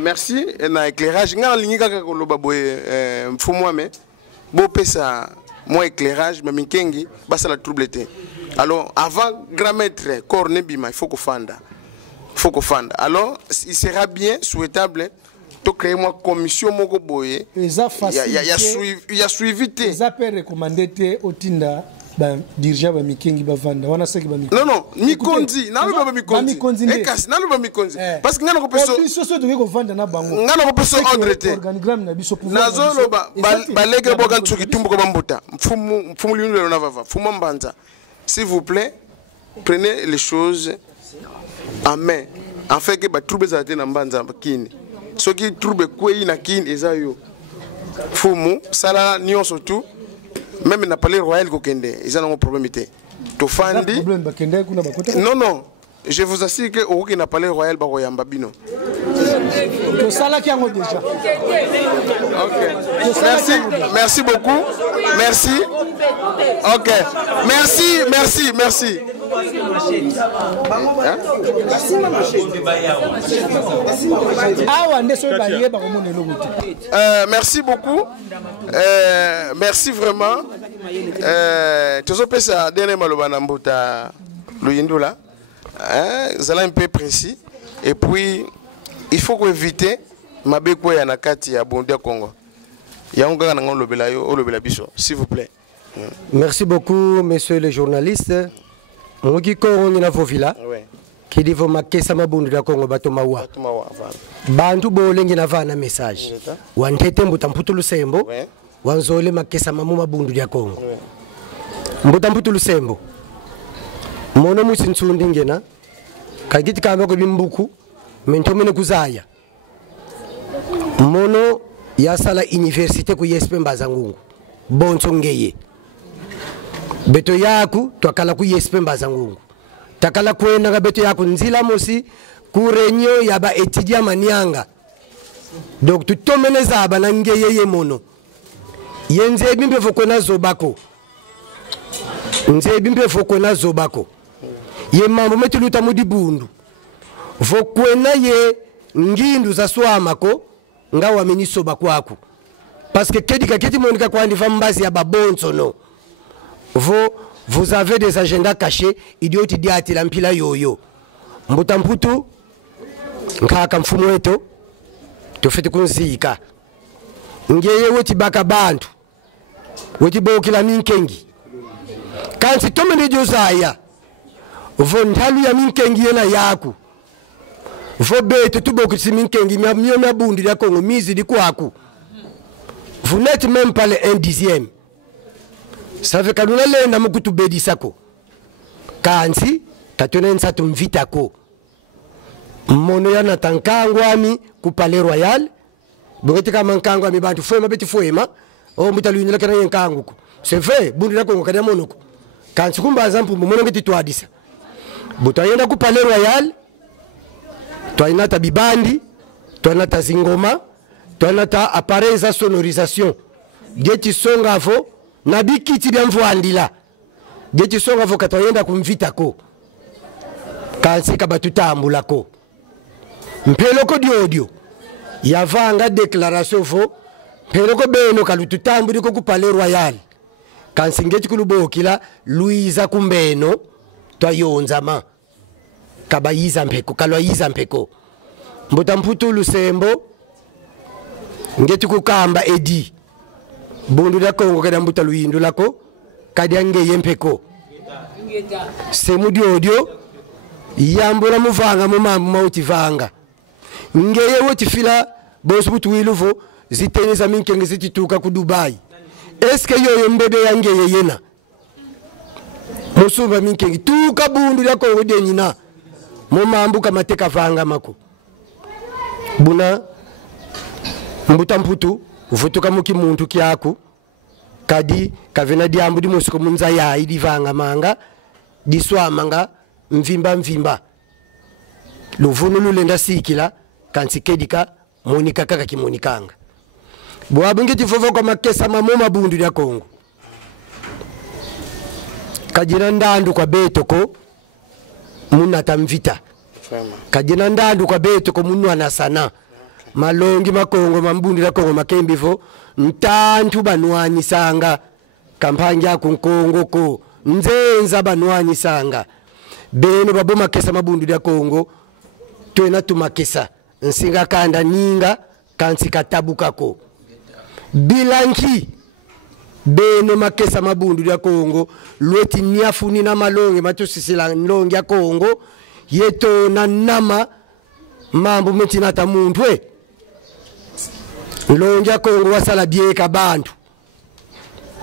Merci. Na éclairage. Nga lingi kaka ko baboye mfumo mais bo pesa moi éclairage mais Mikengi basa la troublete. Alors avant grand maître corne bima, il faut qu'on fanda. Faut qu'on fanda. Alors il sera bien souhaitable to créer moi commission moko boye. Il y a suivi té. Ils appellent recommander té otinda ba dirigeant ba Mikengi ba vanda wana seki ba Mikengi. Non Mikonzi na lo ba Mikonzi. Ekas na lo ba Mikonzi. Parce que ngana ko peso so to ko vanda na bango. Ngana ko peso ordre té. Organigramme na biso pouvoir. Nazo lo ba lege boka tsuki tumbu ko bambuta. Mfumu linu le na vava. Mfumu mbanza. S'il vous plaît, prenez les choses en main. En fait que ba trouble za té na mbanza kini. Ce qui trouble quoi na kin ezayo fumu sala nyonso tout même na palais royal kokende ils ont un problème té to fandi non non je vous assure que au qui na palais royal ba koyamba bino to sala ki yango déjà. OK merci beaucoup merci OK merci merci beaucoup merci vraiment toujours pesa dernier maloba na mbuta luyindula zala un peu précis et puis il faut éviter mabeko ya nakati ya bondia Congo ya nganga na lobela yo olobela biso s'il vous plaît. Merci beaucoup messieurs les journalistes. Moki Congo ni na vovila qui dit vos makesa mabundu da Congo bato mawa bantu bolengi na vana message wantete mbuta mputulu sembo wanzole makesa mamu mabundu da Congo mbuta mputulu sembo mono musintsundi ngena kagiti kamba ko bimbuku mentomene kuzaya mono yasala université ku yespe mbazangungu bonso ngeye beto yaku twakala ku yespe mbazangungu takala kwenda ga beto yaku nzila mosi ku renyo yaba etudia manianga donc tutomene zaba na ngeye ye mono yenze bimbe fokona zobako nze bimbe fokona zobako ye mambo metuluta mudi bundu vokwena ye ngindu za swamako nga wamenisoba kwaku parce que kedika keti monika kwandi fambazi ya babonso no vous avez des agendas cachés idioti diati la mpila yoyo mbuta mputu nkaka mfumo wetu tofete kunzika ngeye woti baka bantu woti bokila minkengi kanti tomene jozaya vo ndalu ya minkengi yena yaku vo bete tubokisi minkengi miyo mabundi ya Congo mizi di kwaku vous n'êtes même pas le 1/10. Ça fait que nous allons nous kutubedi sako kansi tatonensa tumvitako mono ya natankangwami ku Palais Royal bogeti kama nkangwami bantu fwema beti fwema o mutalu nyela kana yenkanguko c'est vrai bundi la Congo kada monoko kansi kumba zampu mono ngeti twadisa butayenda ku Palais Royal twainata bibandi twanata zingoma twanata appareils za sonorisation geti songa vo na bikiti bya mvwandila geti songa vo katayenda kumvitako kansi kabatutambulako mpeloko diodio yavanga déclaration vo mpeloko beno kalututambuliko ku Palais Royal kansi ngeti kulubokila Louisa kumbeno twayonzama kabayiza mpeko kalwayiza mpeko mbuta mputu lusembo ngeti kukamba edi bundu da Congo kada mbuta luyindu lako kadi ngeye mpeko semudi audio yambula muvanga mumambu mautivanga ngeye woti fila bosu butu wiluvo ziteneza minkenge zitituka ku Dubai eske yoyo mbebe ya ngeye yena musumba minkenge tuka bundu da Congo denyina mumambu kamateka vanga mako buna mbuta mputu uvutuka muki muntu kyaku kadi kavena diambu di musiko munza ya idi vanga manga diswa manga mvimba luvunu lulenda sikila kansi kedika monika kaka kimonikanga bwabungi tifofo kwa makesa mamoma bundu ya Congo kajina ndandu kwa betoko munata mvita kajina ndandu kwa betoko munu anasana malongi makongo mambundi la Congo makembivo ntantu banwanyi sanga kampanja ya kunkongo ko nzenza banwanyi sanga beno babo makesa mabundi la Congo tuena tumakesa nsinga kanda ninga kansi katabuka ko bilanki beno makesa mabundi la Congo lweti niafuni na malongi matusisila nlongi ya Congo yeto na nama mambo metinata mundwe lonja Congo wasala bieka bantu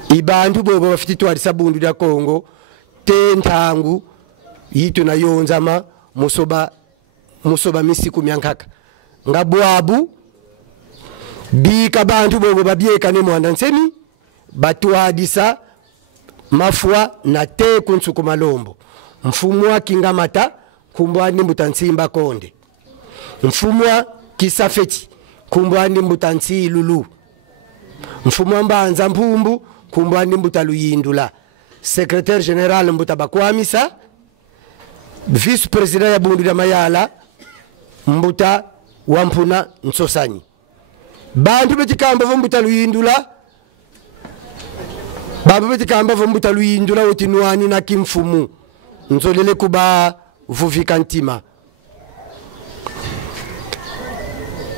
ibantu bobo bafititu alisa bundu ya Congo tentangu yitu na yonzama musoba misiku myankaka ngabwabu bika bantu bobo babieka ne mwanda nsemi batu hadisa mafua na te kunsuku malombo mfumwa kingamata kumbwani mbutansimba konde mfumwa kisafeti kumbwani mbutansi lulu mfumwa mbanza mpumbu kumbwani mbutaluyindula secrétaire général mbutabakwamisa vice président ya bundu ya mayala mbuta wampuna nsosanyi bantu betikamba vombuta luyindula baba betikamba vombuta luyindula utinwani na kimfumu nzolele kuba vuvika ntima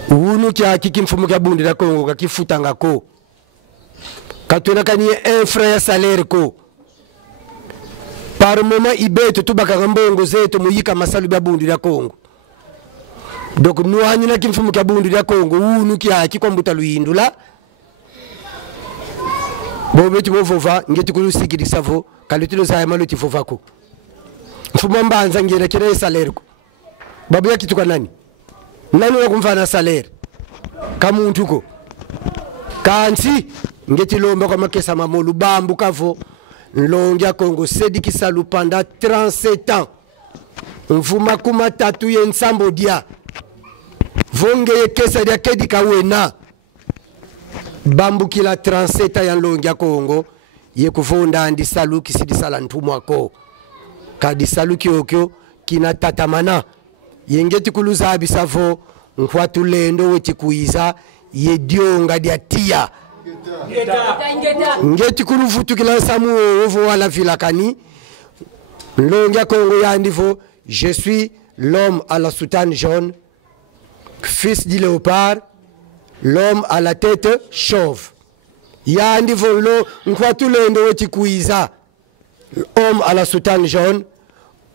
unu kya kimfumu kya bundu ya Kongo kakifutanga ko katwena kaniye infra ya salaire ko par moment ibeto tubaka mbongo zetu muyika masalu ya bundu ya Kongo donc nuanyi na kimfumu kya bundu ya Kongo unu kya kikombuta luyindula bobeti bovova ngeti kulusikiri savo kalitilo za maloti vovako mfumu mbanza ngera kire salaire ko babu yaki tukanani nani wakumfana salaire kamuntu ko kansi ngeti lomba kwa makesa mamolu bambu kavo nlongia Kongo Sediki Salu pendant 37 ans mfuma kuma tatu ye nsambo dia vonge ye kesa dia kedika wena bambu kila 37 ans ya nlongia Kongo ye kuvonda andi Salu kisidi sala ntumwa ko kadi Salu kiokyo kina tatamana yengeti kuluza abisavo nkwatu lendo weti kuiza ye dionga dia tia ngeti kurufutu kila samu ovo wala filakani nlongia Kongo ya ndivo je suis l'homme à la soutane jaune fils du léopard l'homme à la tête chauve ya ndivo lo nkwatu lendo weti kuiza homme à la soutane jaune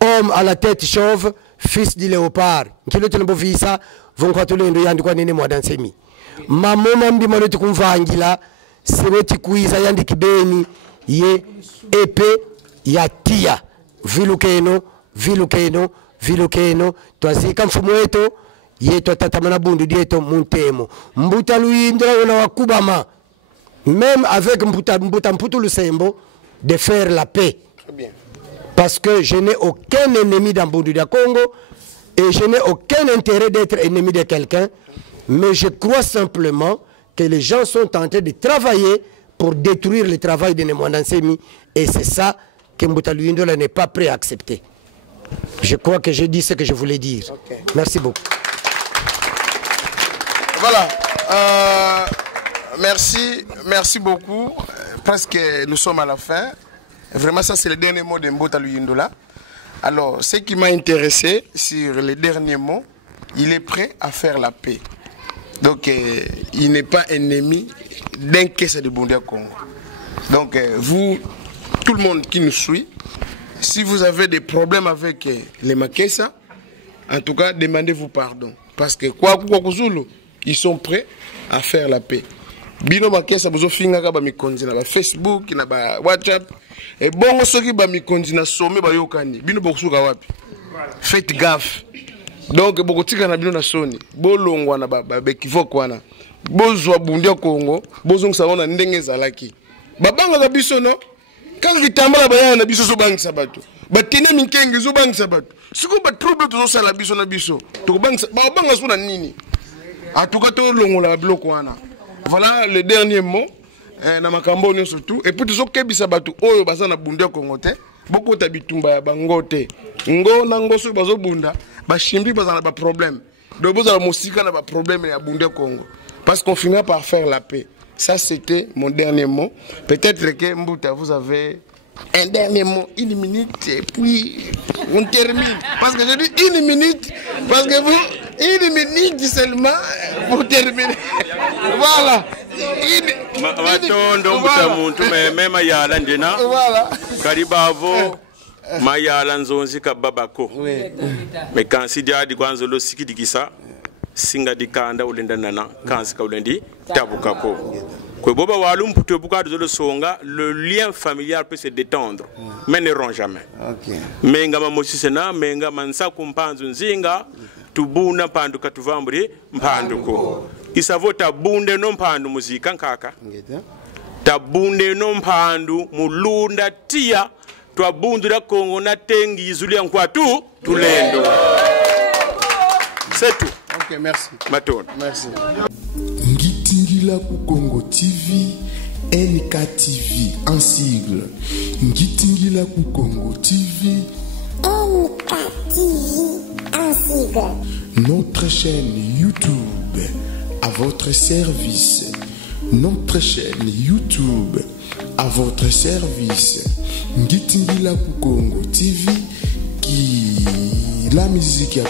homme à la tête chauve fils du léopard nkilo tenembo visa vonkwatu lendo ya ndikwa nene mwadansemi mamoma mbi maloti kumvangila sebeti kuiza yandi kibeni ye epe ya tia vilukeno twazika mfumu wetu yetu tatamana bundu dieto muntemo mbuta luindra ona wakubama même avec mbuta mputu lusembo de faire la paix. Très bien. Parce que je n'ai aucun ennemi dans Bundu de Congo et je n'ai aucun intérêt d'être ennemi de quelqu'un, mais je crois simplement que les gens sont en train de travailler pour détruire le travail de Nemwandansemi et c'est ça que Mbuta Luyindola n'est pas prêt à accepter. Je crois que j'ai dit ce que je voulais dire. Okay. Merci beaucoup. Voilà. Merci beaucoup. Presque nous sommes à la fin. Vraiment, ça c'est le dernier mot de Mbuta Luyindola. Alors, ce qui m'a intéressé sur les derniers mots, il est prêt à faire la paix. Donc, il n'est pas ennemi d'un caisse de Bundu Congo. Donc, vous, tout le monde qui nous suit, si vous avez des problèmes avec les Makessa, en tout cas, demandez-vous pardon. Parce que ils sont prêts à faire la paix. Bino Makessa, vous avez fait Facebook, WhatsApp, et bon, ceux qui ont fait sommet, bino bokusuka wapi. Faites gaffe. Donc, bokotika na bino na soni, bolongwa na bekivoko wana. Bozwa Bundu Congo, bozongisa wana ndenge zalaki. Babanga za biso no, kanga kitambala bayana na biso so bangisa bato. Batene minkenge zo bangisa bato. Siko ba trouble to sala biso na biso. To bangisa ba banga so na nini? En tout cas to longola biloko wana. Voilà le dernier mot na makambo nyo surtout et puis to kebisa bato oyo baza na Bundu Congo te. Boko tabitumba ya bangote. Ngo na ngoso bazo bunda, ba shimbi baza na ba problème. Donc vous avez musika na ba problème ya Bundu Congo. Parce qu'on finit par faire la paix. Ça, c'était mon dernier mot. Peut-être que Mbuta, vous avez un dernier mot, 1 minute, et puis on termine. Parce que j'ai dit 1 minute, parce que vous, 1 minute seulement pour terminer. Voilà. Voilà. Karibavo. Mayala nzonzi kababako. Mais quand si dia di kwanzo lo siki dikisa singa dikanda ulenda nana kansi ka ulendi tabukako. Ko boba walum puto bukado lo songa le lien familial peut se détendre mais ne rompt jamais. OK. Menga mamosisena menga mansa kumpanzu nzinga tubuna pandu katuvamburi mpanduko. Isavota bunde no mpandu muzika nkaka. tabunde no mpandu mulunda tia twabundura Kongo na tengi zulia nkwatu tulendo. C'est tout. Ok, merci. Maton. Merci. Ngitingila ku Congo TV, NKTV en sigle. Ngitingila ku Congo TV, NKTV en sigle. notre chaîne YouTube à votre service. Notre chaîne YouTube à votre service. Ngitingila ku Congo TV qui la musique ya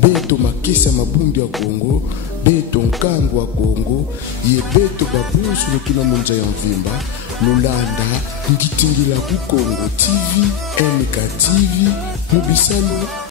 Beto Makisa Mabundi ya Congo, Beto Nkangu wa Congo, ye Beto Babusu Lukina Munja ya Mvimba, Lulanda, Ngitingila ku Congo TV, NKTV, Mubisano.